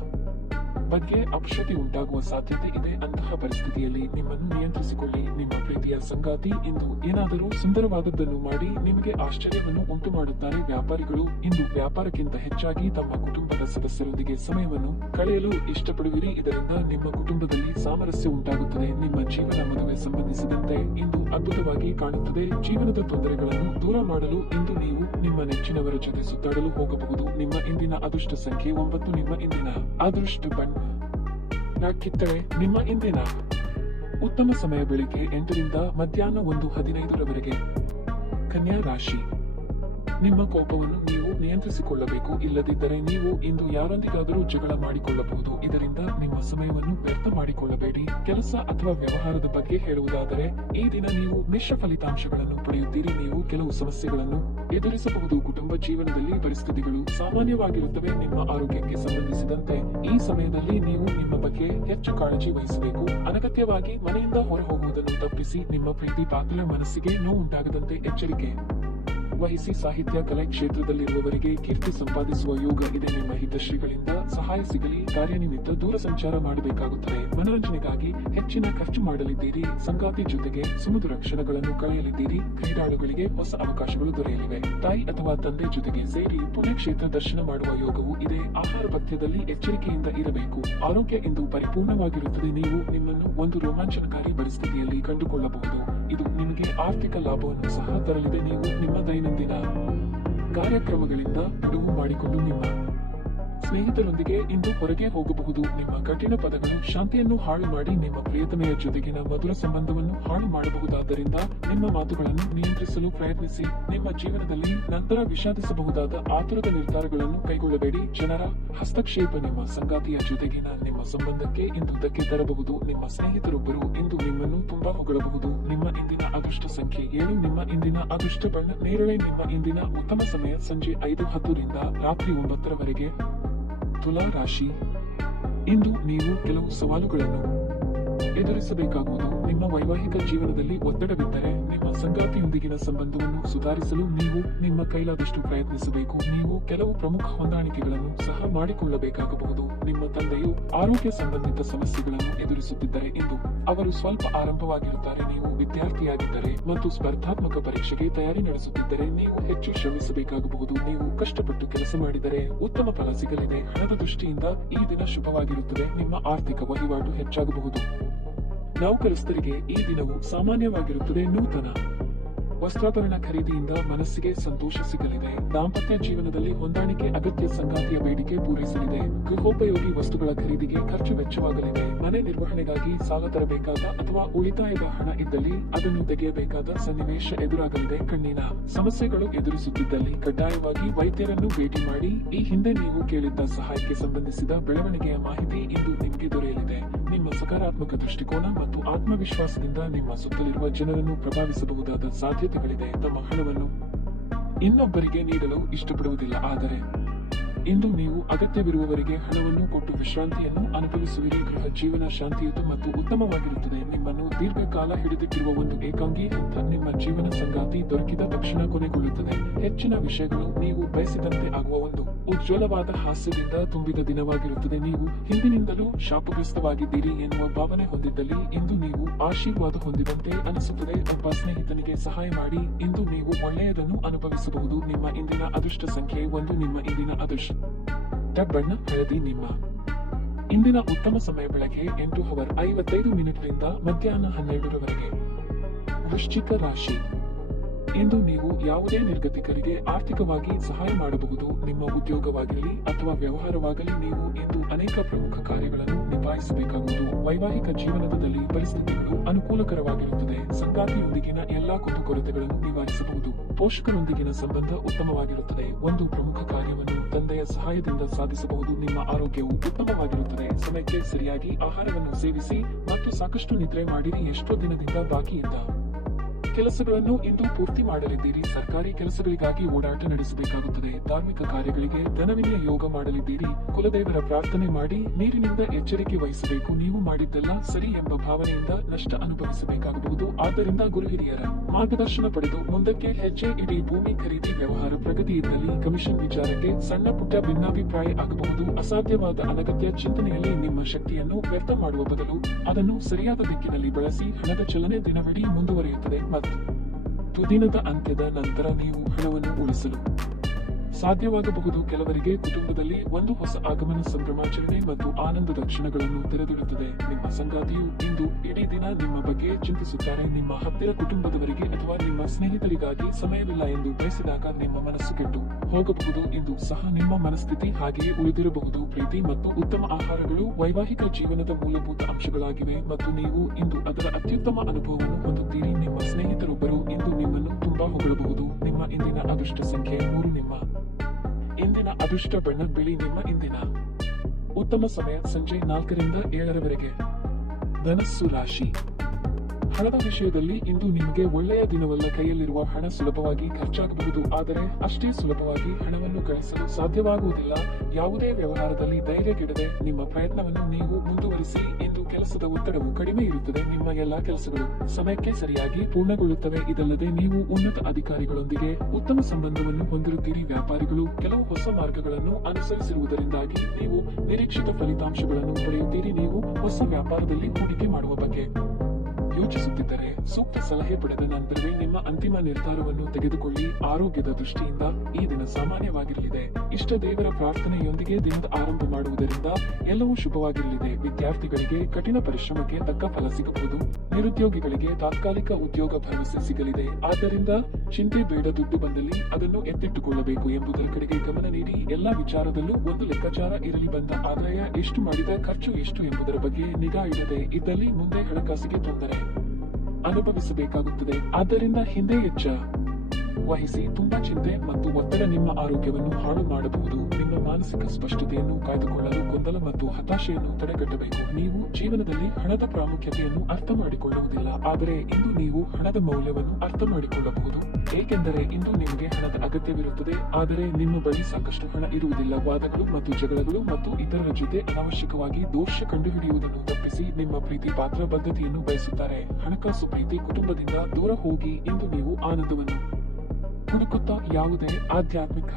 ಬಗ್ಗೆ ಅಪಶ್ರುತಿ ಉಂಟಾಗುವ ಸಾಧ್ಯತೆ ಇದೆ. ಅಂತಹ ಪರಿಸ್ಥಿತಿಯಲ್ಲಿ ನಿಮ್ಮನ್ನು ನಿಯಂತ್ರಿಸಿಕೊಳ್ಳಿ. ನಿಮ್ಮ ಪ್ರೀತಿಯ ಸಂಗಾತಿ ಇಂದು ಏನಾದರೂ ಸುಂದರವಾದದ್ದನ್ನು ಮಾಡಿ ನಿಮಗೆ ಆಶ್ಚರ್ಯವನ್ನು ಉಂಟು ಮಾಡುತ್ತಾರೆ. ವ್ಯಾಪಾರಿಗಳು ಇಂದು ವ್ಯಾಪಾರಕ್ಕಿಂತ ಹೆಚ್ಚಾಗಿ ತಮ್ಮ ಕುಟುಂಬದ ಸದಸ್ಯರೊಂದಿಗೆ ಸಮಯವನ್ನು ಕಳೆಯಲು ಇಷ್ಟಪಡುವಿರಿ. ಇದರಿಂದ ನಿಮ್ಮ ಕುಟುಂಬದಲ್ಲಿ ಸಾಮರಸ್ಯ ಉಂಟಾಗುತ್ತದೆ. ನಿಮ್ಮ ಜೀವನ ಮದುವೆ ಸಂಬಂಧಿಸಿದಂತೆ ಇಂದು ಅದ್ಭುತವಾಗಿ ಕಾಣುತ್ತದೆ. ಜೀವನದ ತೊಂದರೆಗಳನ್ನು ದೂರ ಮಾಡಲು ಇಂದು ನೀವು ನಿಮ್ಮ ನೆಚ್ಚಿನವರ ಜೊತೆ ಸುತ್ತಾಡಲು ಹೋಗಬಹುದು. ನಿಮ್ಮ ಇಂದಿನ ಅದೃಷ್ಟ ಸಂಖ್ಯೆ 9. ನಿಮ್ಮ ಇಂದಿನ ಅದೃಷ್ಟ ಬಣ್ಣ ಕಿತ್ತಳೆ. ನಿಮ್ಮ ಇಂದಿನ ಉತ್ತಮ ಸಮಯ ಬೆಳಿಗ್ಗೆ 8ರಿಂದ ಮಧ್ಯಾಹ್ನ 1:15ರವರೆಗೆ. ಕನ್ಯಾ ರಾಶಿ. ನಿಮ್ಮ ಕೋಪವನ್ನು ನೀವು ನಿಯಂತ್ರಿಸಿಕೊಳ್ಳಬೇಕು. ಇಲ್ಲದಿದ್ದರೆ ನೀವು ಇಂದು ಯಾರೊಂದಿಗಾದರೂ ಜಗಳ ಮಾಡಿಕೊಳ್ಳಬಹುದು. ಇದರಿಂದ ನಿಮ್ಮ ಸಮಯವನ್ನು ವ್ಯರ್ಥ ಮಾಡಿಕೊಳ್ಳಬೇಡಿ. ಕೆಲಸ ಅಥವಾ ವ್ಯವಹಾರದ ಬಗ್ಗೆ ಹೇಳುವುದಾದರೆ ಈ ದಿನ ನೀವು ಮಿಶ್ರ ಫಲಿತಾಂಶಗಳನ್ನು ಪಡೆಯುತ್ತೀರಿ. ನೀವು ಕೆಲವು ಸಮಸ್ಯೆಗಳನ್ನು ಎದುರಿಸಬಹುದು. ಕುಟುಂಬ ಜೀವನದಲ್ಲಿ ಪರಿಸ್ಥಿತಿಗಳು ಸಾಮಾನ್ಯವಾಗಿರುತ್ತವೆ. ನಿಮ್ಮ ಆರೋಗ್ಯಕ್ಕೆ ಸಂಬಂಧಿಸಿದಂತೆ ಈ ಸಮಯದಲ್ಲಿ ನೀವು ನಿಮ್ಮ ಬಗ್ಗೆ ಹೆಚ್ಚು ಕಾಳಜಿ ವಹಿಸಬೇಕು. ಅನಗತ್ಯವಾಗಿ ಮನೆಯಿಂದ ಹೊರಹೋಗುವುದನ್ನು ತಪ್ಪಿಸಿ. ನಿಮ್ಮ ಪ್ರೀತಿ ಪಾತ್ರರ ಮನಸ್ಸಿಗೆ ನೋವುಂಟಾಗದಂತೆ ಎಚ್ಚರಿಕೆ ವಹಿಸಿ ಸಾಹಿತ್ಯ ಕಲೆ ಕ್ಷೇತ್ರದಲ್ಲಿರುವವರಿಗೆ ಕೀರ್ತಿ ಸಂಪಾದಿಸುವ ಯೋಗ ಇದೆ. ನಿಮ್ಮ ಹಿತಶ್ರೀಗಳಿಂದ ಸಹಾಯ ಸಿಗಲಿ. ಕಾರ್ಯನಿಮಿತ್ತ ದೂರ ಸಂಚಾರ ಮಾಡಬೇಕಾಗುತ್ತದೆ. ಮನರಂಜನೆಗಾಗಿ ಹೆಚ್ಚಿನ ಖರ್ಚು ಮಾಡಲಿದ್ದೀರಿ. ಸಂಗಾತಿ ಜೊತೆಗೆ ಸುಮಧುರ ಕ್ಷಣಗಳನ್ನು ಕಳೆಯಲಿದ್ದೀರಿ. ಕ್ರೀಡಾಳುಗಳಿಗೆ ಹೊಸ ಅವಕಾಶಗಳು ದೊರೆಯಲಿವೆ. ತಾಯಿ ಅಥವಾ ತಂದೆ ಜೊತೆಗೆ ಸೇರಿ ಪುಣ್ಯಕ್ಷೇತ್ರ ದರ್ಶನ ಮಾಡುವ ಯೋಗವೂ ಇದೆ. ಆಹಾರ ಪಥ್ಯದಲ್ಲಿ ಎಚ್ಚರಿಕೆಯಿಂದ ಇರಬೇಕು. ಆರೋಗ್ಯ ಇಂದು ಪರಿಪೂರ್ಣವಾಗಿರುತ್ತದೆ. ನೀವು ನಿಮ್ಮನ್ನು ಒಂದು ರೋಮಾಂಚನಕಾರಿ ಪರಿಸ್ಥಿತಿಯಲ್ಲಿ ಕಂಡುಕೊಳ್ಳಬಹುದು. ಇದು ನಿಮಗೆ ಆರ್ಥಿಕ ಲಾಭವನ್ನು ಸಹ ತರಲಿದೆ. ನೀವು ನಿಮ್ಮ ದೈನಂದಿನ ಕಾರ್ಯಕ್ರಮಗಳಿಂದ ಬಿಡುವು ಮಾಡಿಕೊಂಡು ನಿಮ್ಮ ಸ್ನೇಹಿತರೊಂದಿಗೆ ಇಂದು ಹೊರಗೆ ಹೋಗಬಹುದು. ನಿಮ್ಮ ಕಠಿಣ ಪದಗಳು ಶಾಂತಿಯನ್ನು ಹಾಳು ಮಾಡಿ ನಿಮ್ಮ ಪ್ರಿಯತಮೆಯ ಜೊತೆಗಿನ ಮಧುರ ಸಂಬಂಧವನ್ನು ಹಾಳು ಮಾಡಬಹುದಾದ್ದರಿಂದ ನಿಮ್ಮ ಮಾತುಗಳನ್ನು ನಿಯಂತ್ರಿಸಲು ಪ್ರಯತ್ನಿಸಿ. ನಿಮ್ಮ ಜೀವನದಲ್ಲಿ ನಂತರ ವಿಷಾದಿಸಬಹುದಾದ ಆತುರದ ನಿರ್ಧಾರಗಳನ್ನು ಕೈಗೊಳ್ಳಬೇಡಿ. ಜನರ ಹಸ್ತಕ್ಷೇಪ ನಿಮ್ಮ ಸಂಗಾತಿಯ ಜೊತೆಗಿನ ನಿಮ್ಮ ಸಂಬಂಧಕ್ಕೆ ಇಂದು ಧಕ್ಕೆ ತರಬಹುದು. ನಿಮ್ಮ ಸ್ನೇಹಿತರೊಬ್ಬರು ಇಂದು ನಿಮ್ಮನ್ನು ತುಂಬಾ ಹೊಗಳಬಹುದು. ನಿಮ್ಮ ಇಂದಿನ ಅದೃಷ್ಟ ಸಂಖ್ಯೆ 7. ನಿಮ್ಮ ಇಂದಿನ ಅದೃಷ್ಟ ಬಣ್ಣ ನೇರಳೆ. ನಿಮ್ಮ ಇಂದಿನ ಉತ್ತಮ ಸಮಯ ಸಂಜೆ 5:10 ರಿಂದ ರಾತ್ರಿ 9 ತುಲಾ ರಾಶಿ. ಇಂದು ನೀವು ಕೆಲವು ಸವಾಲುಗಳನ್ನು ಎದುರಿಸಬೇಕಾಗುವುದು. ನಿಮ್ಮ ವೈವಾಹಿಕ ಜೀವನದಲ್ಲಿ ಒತ್ತಡವಿದ್ದರೆ ನಿಮ್ಮ ಸಂಗಾತಿಯೊಂದಿಗಿನ ಸಂಬಂಧವನ್ನು ಸುಧಾರಿಸಲು ನೀವು ನಿಮ್ಮ ಕೈಲಾದಷ್ಟು ಪ್ರಯತ್ನಿಸಬೇಕು. ನೀವು ಕೆಲವು ಪ್ರಮುಖ ಹೊಂದಾಣಿಕೆಗಳನ್ನು ಸಹ ಮಾಡಿಕೊಳ್ಳಬೇಕಾಗಬಹುದು. ನಿಮ್ಮ ತಂದೆಯು ಆರೋಗ್ಯ ಸಂಬಂಧಿತ ಸಮಸ್ಯೆಗಳನ್ನು ಎದುರಿಸುತ್ತಿದ್ದರೆ ಇಂದು ಅವರು ಸ್ವಲ್ಪ ಆರಂಭವಾಗಿರುತ್ತಾರೆ. ನೀವು ವಿದ್ಯಾರ್ಥಿಯಾಗಿದ್ದರೆ ಮತ್ತು ಸ್ಪರ್ಧಾತ್ಮಕ ಪರೀಕ್ಷೆಗೆ ತಯಾರಿ ನಡೆಸುತ್ತಿದ್ದರೆ ನೀವು ಹೆಚ್ಚು ಶ್ರಮಿಸಬೇಕಾಗಬಹುದು. ನೀವು ಕಷ್ಟಪಟ್ಟು ಕೆಲಸ ಮಾಡಿದರೆ ಉತ್ತಮ ಫಲ ಸಿಗಲಿದೆ. ಹಣದ ದೃಷ್ಟಿಯಿಂದ ಈ ದಿನ ಶುಭವಾಗಿರುತ್ತದೆ. ನಿಮ್ಮ ಆರ್ಥಿಕ ವಹಿವಾಟು ಹೆಚ್ಚಾಗಬಹುದು. ನೌಕರಸ್ಥರಿಗೆ ಈ ದಿನವು ಸಾಮಾನ್ಯವಾಗಿರುತ್ತದೆ. ನೂತನ ವಸ್ತ್ರಾಭರಣ ಖರೀದಿಯಿಂದ ಮನಸ್ಸಿಗೆ ಸಂತೋಷ ಸಿಗಲಿದೆ. ದಾಂಪತ್ಯ ಜೀವನದಲ್ಲಿ ಹೊಂದಾಣಿಕೆ ಅಗತ್ಯ. ಸಂಗಾತಿಯ ಬೇಡಿಕೆ ಪೂರೈಸಲಿದೆ. ಗೃಹೋಪಯೋಗಿ ವಸ್ತುಗಳ ಖರೀದಿಗೆ ಖರ್ಚು ವೆಚ್ಚವಾಗಲಿದೆ. ಮನೆ ನಿರ್ವಹಣೆಗಾಗಿ ಸಾಲ ತರಬೇಕಾದ ಅಥವಾ ಉಳಿತಾಯದ ಹಣ ಇದ್ದಲ್ಲಿ ಅದನ್ನು ತೆಗೆಯಬೇಕಾದ ಸನ್ನಿವೇಶ ಎದುರಾಗಲಿದೆ. ಕಣ್ಣಿನ ಸಮಸ್ಯೆಗಳು ಎದುರಿಸುತ್ತಿದ್ದಲ್ಲಿ ಕಡ್ಡಾಯವಾಗಿ ವೈದ್ಯರನ್ನು ಭೇಟಿ ಮಾಡಿ. ಈ ಹಿಂದೆ ನೀವು ಕೇಳಿದ್ದ ಸಹಾಯಕ್ಕೆ ಸಂಬಂಧಿಸಿದ ಬೆಳವಣಿಗೆಯ ಮಾಹಿತಿ ಇಂದು ನಿಮಗೆ ದೊರೆಯಲಿದೆ. ನಿಮ್ಮ ಸಕಾರಾತ್ಮಕ ದೃಷ್ಟಿಕೋನ ಮತ್ತು ಆತ್ಮವಿಶ್ವಾಸದಿಂದ ನಿಮ್ಮ ಸುತ್ತಲಿರುವ ಜನರನ್ನು ಪ್ರಭಾವಿಸಬಹುದಾದ ಸಾಧ್ಯತೆಗಳಿದೆ. ತಮ್ಮ ಹಣವನ್ನು ಇನ್ನೊಬ್ಬರಿಗೆ ನೀಡಲು ಇಷ್ಟಪಡುವುದಿಲ್ಲ, ಆದರೆ ಇಂದು ನೀವು ಅಗತ್ಯವಿರುವವರಿಗೆ ಹಣವನ್ನು ಕೊಟ್ಟು ವಿಶ್ರಾಂತಿಯನ್ನು ಅನುಭವಿಸುವಿರಿ. ಗೃಹ ಜೀವನ ಶಾಂತಿಯುತ ಮತ್ತು ಉತ್ತಮವಾಗಿರುತ್ತದೆ. ನಿಮ್ಮನ್ನು ದೀರ್ಘಕಾಲ ಹಿಡಿದಿಟ್ಟಿರುವ ಒಂದು ಏಕಾಂಗಿ ಹಂತ ನಿಮ್ಮ ಜೀವನ ಸಂಗಾತಿ ದೊರಕಿದ ತಕ್ಷಣ ಕೊನೆಗೊಳ್ಳುತ್ತದೆ. ಹೆಚ್ಚಿನ ವಿಷಯಗಳು ನೀವು ಬಯಸಿದಂತೆ ಆಗುವ ಒಂದು ಉಜ್ವಲವಾದ ಹಾಸ್ಯದಿಂದ ತುಂಬಿದ ದಿನವಾಗಿರುತ್ತದೆ. ನೀವು ಹಿಂದಿನಿಂದಲೂ ಶಾಪಗ್ರಸ್ತವಾಗಿದ್ದೀರಿ ಎನ್ನುವ ಭಾವನೆ ಹೊಂದಿದ್ದಲ್ಲಿ ಇಂದು ನೀವು ಆಶೀರ್ವಾದ ಹೊಂದಿದಂತೆ ಅನಿಸುತ್ತದೆ. ಒಬ್ಬ ಸ್ನೇಹಿತನಿಗೆ ಸಹಾಯ ಮಾಡಿ. ಇಂದು ನೀವು ಒಳ್ಳೆಯದನ್ನು ಅನುಭವಿಸಬಹುದು. ನಿಮ್ಮ ಇಂದಿನ ಅದೃಷ್ಟ ಸಂಖ್ಯೆ 1. ನಿಮ್ಮ ಇಂದಿನ ಅದೃಷ್ಟ ಬಣ್ಣ ಹಳದಿ. ನಿಮ್ಮ ಇಂದಿನ ಉತ್ತಮ ಸಮಯ ಬೆಳಗ್ಗೆ 8:55 ರಿಂದ ಮಧ್ಯಾಹ್ನ 12 ವೃಶ್ಚಿಕ ರಾಶಿ. ಇಂದು ನೀವು ಯಾವುದೇ ನಿರ್ಗತಿಕರಿಗೆ ಆರ್ಥಿಕವಾಗಿ ಸಹಾಯ ಮಾಡಬಹುದು. ನಿಮ್ಮ ಉದ್ಯೋಗವಾಗಿರಲಿ ಅಥವಾ ವ್ಯವಹಾರವಾಗಲಿ ನೀವು ಇಂದು ಅನೇಕ ಪ್ರಮುಖ ಕಾರ್ಯಗಳನ್ನು ನಿಭಾಯಿಸಬೇಕಾಗುವುದು. ವೈವಾಹಿಕ ಜೀವನದಲ್ಲಿ ಪರಿಸ್ಥಿತಿಗಳು ಅನುಕೂಲಕರವಾಗಿರುತ್ತದೆ. ಸಂಗಾತಿಯೊಂದಿಗಿನ ಎಲ್ಲಾ ಕುಂದುಕೊರತೆಗಳನ್ನು ನಿವಾರಿಸಬಹುದು. ಪೋಷಕರೊಂದಿಗಿನ ಸಂಬಂಧ ಉತ್ತಮವಾಗಿರುತ್ತದೆ. ಒಂದು ಪ್ರಮುಖ ಕಾರ್ಯವನ್ನು ತಂದೆಯ ಸಹಾಯದಿಂದ ಸಾಧಿಸಬಹುದು. ನಿಮ್ಮ ಆರೋಗ್ಯವು ಉತ್ತಮವಾಗಿರುತ್ತದೆ. ಸಮಯಕ್ಕೆ ಸರಿಯಾಗಿ ಆಹಾರವನ್ನು ಸೇವಿಸಿ ಮತ್ತು ಸಾಕಷ್ಟು ನಿದ್ರೆ ಮಾಡಿರಿ. ಎಷ್ಟೋ ದಿನದಿಂದ ಬಾಕಿಯಿಂದ ಕೆಲಸಗಳನ್ನು ಇಂದು ಪೂರ್ತಿ ಮಾಡಲಿದ್ದೀರಿ. ಸರ್ಕಾರಿ ಕೆಲಸಗಳಿಗಾಗಿ ಓಡಾಟ ನಡೆಸಬೇಕಾಗುತ್ತದೆ. ಧಾರ್ಮಿಕ ಕಾರ್ಯಗಳಿಗೆ ಧನವಿನಿಯ ಯೋಗ ಮಾಡಲಿದ್ದೀರಿ. ಕುಲದೇವರ ಪ್ರಾರ್ಥನೆ ಮಾಡಿ. ನೀರಿನಿಂದ ಎಚ್ಚರಿಕೆ ವಹಿಸಬೇಕು. ನೀವು ಮಾಡಿದ್ದೆಲ್ಲ ಸರಿ ಎಂಬ ಭಾವನೆಯಿಂದ ನಷ್ಟ ಅನುಭವಿಸಬೇಕಾಗಬಹುದು. ಆದ್ದರಿಂದ ಗುರು ಹಿರಿಯರ ಮಾರ್ಗದರ್ಶನ ಪಡೆದು ಮುಂದಕ್ಕೆ ಹೆಜ್ಜೆ ಇಡಿ. ಭೂಮಿ ಖರೀದಿ ವ್ಯವಹಾರ ಪ್ರಗತಿ ಇದ್ದಲ್ಲಿ ಕಮಿಷನ್ ವಿಚಾರಕ್ಕೆ ಸಣ್ಣ ಪುಟ್ಟ ಭಿನ್ನಾಭಿಪ್ರಾಯ ಆಗಬಹುದು. ಅಸಾಧ್ಯವಾದ ಅನಗತ್ಯ ಚಿಂತನೆಯಲ್ಲಿ ನಿಮ್ಮ ಶಕ್ತಿಯನ್ನು ವ್ಯರ್ಥ ಮಾಡುವ ಬದಲು ಅದನ್ನು ಸರಿಯಾದ ದಿಕ್ಕಿನಲ್ಲಿ ಬಳಸಿ. ಹಣದ ಚಲನೆ ದಿನವಿಡೀ ಮುಂದುವರಿಯುತ್ತದೆ ಮತ್ತು ದಿನದ ಅಂತ್ಯದ ನಂತರ ನೀವು ಹಣವನ್ನು ಉಳಿಸಲು ಸಾಧ್ಯವಾಗಬಹುದು. ಕೆಲವರಿಗೆ ಕುಟುಂಬದಲ್ಲಿ ಒಂದು ಹೊಸ ಆಗಮನ, ಸಂಭ್ರಮಾಚರಣೆ ಮತ್ತು ಆನಂದದ ಕ್ಷಣಗಳನ್ನು ತೆರೆದಿಡುತ್ತದೆ. ನಿಮ್ಮ ಸಂಗಾತಿಯು ಇಂದು ಇಡೀ ದಿನ ನಿಮ್ಮ ಬಗ್ಗೆ ಚಿಂತಿಸುತ್ತಾರೆ. ನಿಮ್ಮ ಹತ್ತಿರ ಕುಟುಂಬದವರಿಗೆ ಅಥವಾ ನಿಮ್ಮ ಸ್ನೇಹಿತರಿಗಾಗಿ ಸಮಯವಿಲ್ಲ ಎಂದು ಬಯಸಿದಾಗ ನಿಮ್ಮ ಮನಸ್ಸು ಕೆಟ್ಟು ಹೋಗಬಹುದು. ಇಂದು ಸಹ ನಿಮ್ಮ ಮನಸ್ಥಿತಿ ಹಾಗೆಯೇ ಉಳಿದಿರಬಹುದು. ಪ್ರೀತಿ ಮತ್ತು ಉತ್ತಮ ಆಹಾರಗಳು ವೈವಾಹಿಕ ಜೀವನದ ಮೂಲಭೂತ ಅಂಶಗಳಾಗಿವೆ ಮತ್ತು ನೀವು ಇಂದು ಅದರ ಅತ್ಯುತ್ತಮ ಅನುಭವವನ್ನು ಹೊಂದುತ್ತೀರಿ. ನಿಮ್ಮ ಸ್ನೇಹಿತರೊಬ್ಬರು ಇಂದು ನಿಮ್ಮನ್ನು ತುಂಬಾ ಹೊಗಳಬಹುದು. ನಿಮ್ಮ ಇಂದಿನ ಅದೃಷ್ಟ ಸಂಖ್ಯೆ 3. ನಿಮ್ಮ ಇಂದಿನ ಅದೃಷ್ಟ ಬಣ್ಣ ಬಿಳಿ. ನಿಮ್ಮ ಇಂದಿನ ಉತ್ತಮ ಸಮಯ ಸಂಜೆ 4 ರಿಂದ 7 ಧನಸ್ಸು ರಾಶಿ. ಹಣದ ವಿಷಯದಲ್ಲಿ ಇಂದು ನಿಮಗೆ ಒಳ್ಳೆಯ ದಿನವಲ್ಲ. ಕೈಯಲ್ಲಿರುವ ಹಣ ಸುಲಭವಾಗಿ ಖರ್ಚಾಗಬಹುದು, ಆದರೆ ಅಷ್ಟೇ ಸುಲಭವಾಗಿ ಹಣವನ್ನು ಗಳಿಸಲು ಸಾಧ್ಯವಾಗುವುದಿಲ್ಲ. ಯಾವುದೇ ವ್ಯವಹಾರದಲ್ಲಿ ಧೈರ್ಯಗೆಡದೆ ನಿಮ್ಮ ಪ್ರಯತ್ನವನ್ನು ನೀವು ಮುಂದುವರಿಸಿ. ಇಂದು ಕೆಲಸದ ಒತ್ತಡವು ಕಡಿಮೆ ಇರುತ್ತದೆ. ನಿಮ್ಮ ಎಲ್ಲಾ ಕೆಲಸಗಳು ಸಮಯಕ್ಕೆ ಸರಿಯಾಗಿ ಪೂರ್ಣಗೊಳ್ಳುತ್ತವೆ. ಇದಲ್ಲದೆ ನೀವು ಉನ್ನತ ಅಧಿಕಾರಿಗಳೊಂದಿಗೆ ಉತ್ತಮ ಸಂಬಂಧವನ್ನು ಹೊಂದಿರುತ್ತೀರಿ. ವ್ಯಾಪಾರಿಗಳು ಕೆಲವು ಹೊಸ ಮಾರ್ಗಗಳನ್ನು ಅನುಸರಿಸಿರುವುದರಿಂದಾಗಿ ನೀವು ನಿರೀಕ್ಷಿತ ಫಲಿತಾಂಶಗಳನ್ನು ಪಡೆಯುತ್ತೀರಿ. ನೀವು ಹೊಸ ವ್ಯಾಪಾರದಲ್ಲಿ ಹೂಡಿಕೆ ಮಾಡುವ ಬಗ್ಗೆ ಯೋಚಿಸುತ್ತಿದ್ದರೆ ಸೂಕ್ತ ಸಲಹೆ ಪಡೆದ ನಂತರವೇ ನಿಮ್ಮ ಅಂತಿಮ ನಿರ್ಧಾರವನ್ನು ತೆಗೆದುಕೊಳ್ಳಿ. ಆರೋಗ್ಯದ ದೃಷ್ಟಿಯಿಂದ ಈ ದಿನ ಸಾಮಾನ್ಯವಾಗಿರಲಿದೆ. ಇಷ್ಟ ದೇವರ ಪ್ರಾರ್ಥನೆಯೊಂದಿಗೆ ದಿನದ ಆರಂಭ ಮಾಡುವುದರಿಂದ ಎಲ್ಲವೂ ಶುಭವಾಗಿರಲಿದೆ. ವಿದ್ಯಾರ್ಥಿಗಳಿಗೆ ಕಠಿಣ ಪರಿಶ್ರಮಕ್ಕೆ ತಕ್ಕ ಫಲ ಸಿಗಬಹುದು. ನಿರುದ್ಯೋಗಿಗಳಿಗೆ ತಾತ್ಕಾಲಿಕ ಉದ್ಯೋಗ ಭರವಸೆ ಸಿಗಲಿದೆ. ಆದ್ದರಿಂದ ಚಿಂತೆ ಬೇಡ. ದುಡ್ಡು ಬಂದಲ್ಲಿ ಅದನ್ನು ಎತ್ತಿಟ್ಟುಕೊಳ್ಳಬೇಕು ಎಂಬುದರ ಕಡೆಗೆ ಗಮನ ನೀಡಿ. ಎಲ್ಲಾ ವಿಚಾರದಲ್ಲೂ ಒಂದು ಲೆಕ್ಕಾಚಾರ ಇರಲಿ. ಬಂದ ಆದಾಯ ಎಷ್ಟು, ಮಾಡಿದ ಖರ್ಚು ಎಷ್ಟು ಎಂಬುದರ ಬಗ್ಗೆ ನಿಗಾ ಇಡದೆ ಇದ್ದಲ್ಲಿ ಮುಂದೆ ಹಣಕಾಸಿಗೆ ತೊಂದರೆ ಅನುಭವಿಸಬೇಕಾಗುತ್ತದೆ. ಆದ್ದರಿಂದ ಹಿಂದೆ ಎಚ್ಚರ ವಹಿಸಿ. ತುಂಬಾ ಚಿಂತೆ ಮತ್ತು ಒತ್ತಡ ನಿಮ್ಮ ಆರೋಗ್ಯವನ್ನು ಹಾಳು ಮಾಡಬಹುದು. ನಿಮ್ಮ ಮಾನಸಿಕ ಸ್ಪಷ್ಟತೆಯನ್ನು ಕಾಯ್ದುಕೊಳ್ಳಲು ಗೊಂದಲ ಮತ್ತು ಹತಾಶೆಯನ್ನು ತಡೆಗಟ್ಟಬೇಕು. ನೀವು ಜೀವನದಲ್ಲಿ ಹಣದ ಪ್ರಾಮುಖ್ಯತೆಯನ್ನು ಅರ್ಥ ಮಾಡಿಕೊಳ್ಳುವುದಿಲ್ಲ, ಆದರೆ ಇಂದು ನೀವು ಹಣದ ಮೌಲ್ಯವನ್ನು ಅರ್ಥ ಮಾಡಿಕೊಳ್ಳಬಹುದು. ಏಕೆಂದರೆ ಇಂದು ನಿಮಗೆ ಹಣದ ಅಗತ್ಯವಿರುತ್ತದೆ, ಆದರೆ ನಿಮ್ಮ ಬಳಿ ಸಾಕಷ್ಟು ಹಣ ಇರುವುದಿಲ್ಲ. ವಾದಗಳು ಮತ್ತು ಜಗಳಗಳು ಮತ್ತು ಇತರರ ಜೊತೆ ಅನಾವಶ್ಯಕವಾಗಿ ದೋಷ ಕಂಡುಹಿಡಿಯುವುದನ್ನು ತಪ್ಪಿಸಿ ನಿಮ್ಮ ಪ್ರೀತಿ ಪಾತ್ರ ಬದ್ಧತೆಯನ್ನು ಬಯಸುತ್ತಾರೆ. ಹಣಕಾಸು ಪ್ರೀತಿ ಕುಟುಂಬದಿಂದ ದೂರ ಹೋಗಿ. ಇಂದು ನೀವು ಆನಂದವನ್ನು ಹುಡುಕುತ್ತಾ ಯಾವುದೇ ಆಧ್ಯಾತ್ಮಿಕ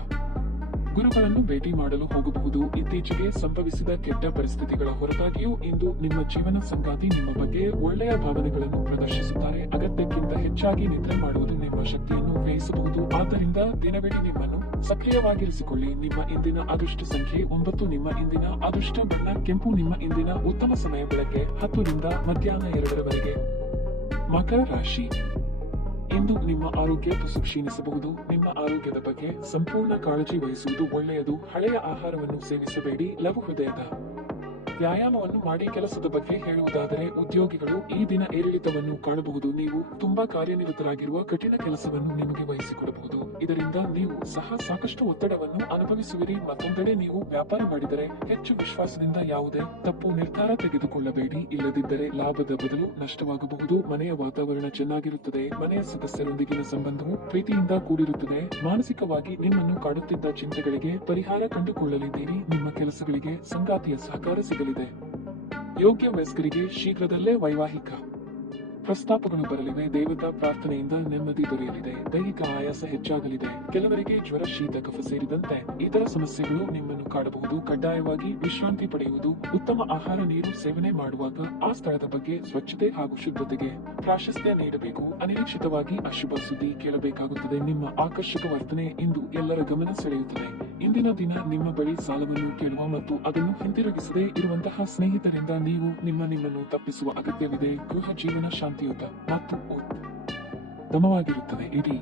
ಗುರುಗಳನ್ನು ಭೇಟಿ ಮಾಡಲು ಹೋಗಬಹುದು. ಇತ್ತೀಚೆಗೆ ಸಂಭವಿಸಿದ ಕೆಟ್ಟ ಪರಿಸ್ಥಿತಿಗಳ ಹೊರತಾಗಿಯೂ ಇಂದು ನಿಮ್ಮ ಜೀವನ ಸಂಗಾತಿ ನಿಮ್ಮ ಬಗ್ಗೆ ಒಳ್ಳೆಯ ಭಾವನೆಗಳನ್ನು ಪ್ರದರ್ಶಿಸುತ್ತಾರೆ. ಅಗತ್ಯಕ್ಕಿಂತ ಹೆಚ್ಚಾಗಿ ನಿದ್ರೆ ಮಾಡುವುದು ನಿಮ್ಮ ಶಕ್ತಿಯನ್ನು ವ್ಯಯಿಸಬಹುದು. ಆದ್ದರಿಂದ ದಿನವಿಡೀ ನಿಮ್ಮನ್ನು ಸಕ್ರಿಯವಾಗಿರಿಸಿಕೊಳ್ಳಿ. ನಿಮ್ಮ ಇಂದಿನ ಅದೃಷ್ಟ ಸಂಖ್ಯೆ 9. ನಿಮ್ಮ ಇಂದಿನ ಅದೃಷ್ಟ ಬಣ್ಣ ಕೆಂಪು. ನಿಮ್ಮ ಇಂದಿನ ಉತ್ತಮ ಸಮಯ ಬೆಳಗ್ಗೆ 10 ರಿಂದ ಮಧ್ಯಾಹ್ನ 2 ಮಕರ ರಾಶಿ. ಇಂದು ನಿಮ್ಮ ಆರೋಗ್ಯ ತುಸು ಕ್ಷೀಣಿಸಬಹುದು. ನಿಮ್ಮ ಆರೋಗ್ಯದ ಬಗ್ಗೆ ಸಂಪೂರ್ಣ ಕಾಳಜಿ ವಹಿಸುವುದು ಒಳ್ಳೆಯದು. ಹಳೆಯ ಆಹಾರವನ್ನು ಸೇವಿಸಬೇಡಿ. ಲಘು ಹೃದಯದ ವ್ಯಾಯಾಮವನ್ನು ಮಾಡಿ. ಕೆಲಸದ ಬಗ್ಗೆ ಹೇಳುವುದಾದರೆ ಉದ್ಯೋಗಿಗಳು ಈ ದಿನ ಏರಿಳಿತವನ್ನು ಕಾಣಬಹುದು. ನೀವು ತುಂಬಾ ಕಾರ್ಯನಿರತರಾಗಿರುವ ಕಠಿಣ ಕೆಲಸವನ್ನು ನಿಮಗೆ ವಹಿಸಿಕೊಡಬಹುದು. ಇದರಿಂದ ನೀವು ಸಹ ಸಾಕಷ್ಟು ಒತ್ತಡವನ್ನು ಅನುಭವಿಸುವಿರಿ. ಮತ್ತೊಂದೆಡೆ ನೀವು ವ್ಯಾಪಾರ ಮಾಡಿದರೆ ಹೆಚ್ಚು ವಿಶ್ವಾಸದಿಂದ ಯಾವುದೇ ತಪ್ಪು ನಿರ್ಧಾರ ತೆಗೆದುಕೊಳ್ಳಬೇಡಿ. ಇಲ್ಲದಿದ್ದರೆ ಲಾಭದ ಬದಲು ನಷ್ಟವಾಗಬಹುದು. ಮನೆಯ ವಾತಾವರಣ ಚೆನ್ನಾಗಿರುತ್ತದೆ. ಮನೆಯ ಸದಸ್ಯರೊಂದಿಗಿನ ಸಂಬಂಧವು ಪ್ರೀತಿಯಿಂದ ಕೂಡಿರುತ್ತದೆ. ಮಾನಸಿಕವಾಗಿ ನಿಮ್ಮನ್ನು ಕಾಡುತ್ತಿದ್ದ ಚಿಂತೆಗಳಿಗೆ ಪರಿಹಾರ ಕಂಡುಕೊಳ್ಳಲಿದ್ದೀರಿ. ನಿಮ್ಮ ಕೆಲಸಗಳಿಗೆ ಸಂಗಾತಿಯ ಸಹಕಾರ ಸಿಗಲಿದೆ. ಯೋಗ್ಯ ವಯಸ್ಕರಿಗೆ ಶೀಘ್ರದಲ್ಲೇ ವೈವಾಹಿಕ ಪ್ರಸ್ತಾಪಗಳು ಬರಲಿವೆ. ದೇವತಾ ಪ್ರಾರ್ಥನೆಯಿಂದ ನೆಮ್ಮದಿ ದೊರೆಯಲಿದೆ. ದೈಹಿಕ ಆಯಾಸ ಹೆಚ್ಚಾಗಲಿದೆ. ಕೆಲವರಿಗೆ ಜ್ವರ, ಶೀತ, ಕಫ ಸೇರಿದಂತೆ ಇತರ ಸಮಸ್ಯೆಗಳು ನಿಮ್ಮನ್ನು ಕಾಡಬಹುದು. ಕಡ್ಡಾಯವಾಗಿ ವಿಶ್ರಾಂತಿ ಪಡೆಯುವುದು ಉತ್ತಮ. ಆಹಾರ, ನೀರು ಸೇವನೆ ಮಾಡುವಾಗ ಆ ಸ್ಥಳದ ಬಗ್ಗೆ ಸ್ವಚ್ಛತೆ ಹಾಗೂ ಶುದ್ಧತೆಗೆ ಪ್ರಾಶಸ್ತ್ಯ ನೀಡಬೇಕು. ಅನಿರೀಕ್ಷಿತವಾಗಿ ಅಶುಭ ಸುದ್ದಿ ಕೇಳಬೇಕಾಗುತ್ತದೆ. ನಿಮ್ಮ ಆಕರ್ಷಕ ವರ್ತನೆ ಇಂದು ಎಲ್ಲರ ಗಮನ ಸೆಳೆಯುತ್ತದೆ. ಇಂದಿನ ದಿನ ನಿಮ್ಮ ಬಳಿ ಸಾಲವನ್ನು ಕೇಳುವ ಮತ್ತು ಅದನ್ನು ಹಿಂತಿರುಗಿಸದೇ ಇರುವಂತಹ ಸ್ನೇಹಿತರಿಂದ ನೀವು ನಿಮ್ಮನ್ನು ತಪ್ಪಿಸುವ ಅಗತ್ಯವಿದೆ. ಗೃಹ ಜೀವನ ಶಾಂತಿಯುತ ಮತ್ತು ಉತ್ತಮವಾಗಿರುತ್ತದೆ. ಇಡೀ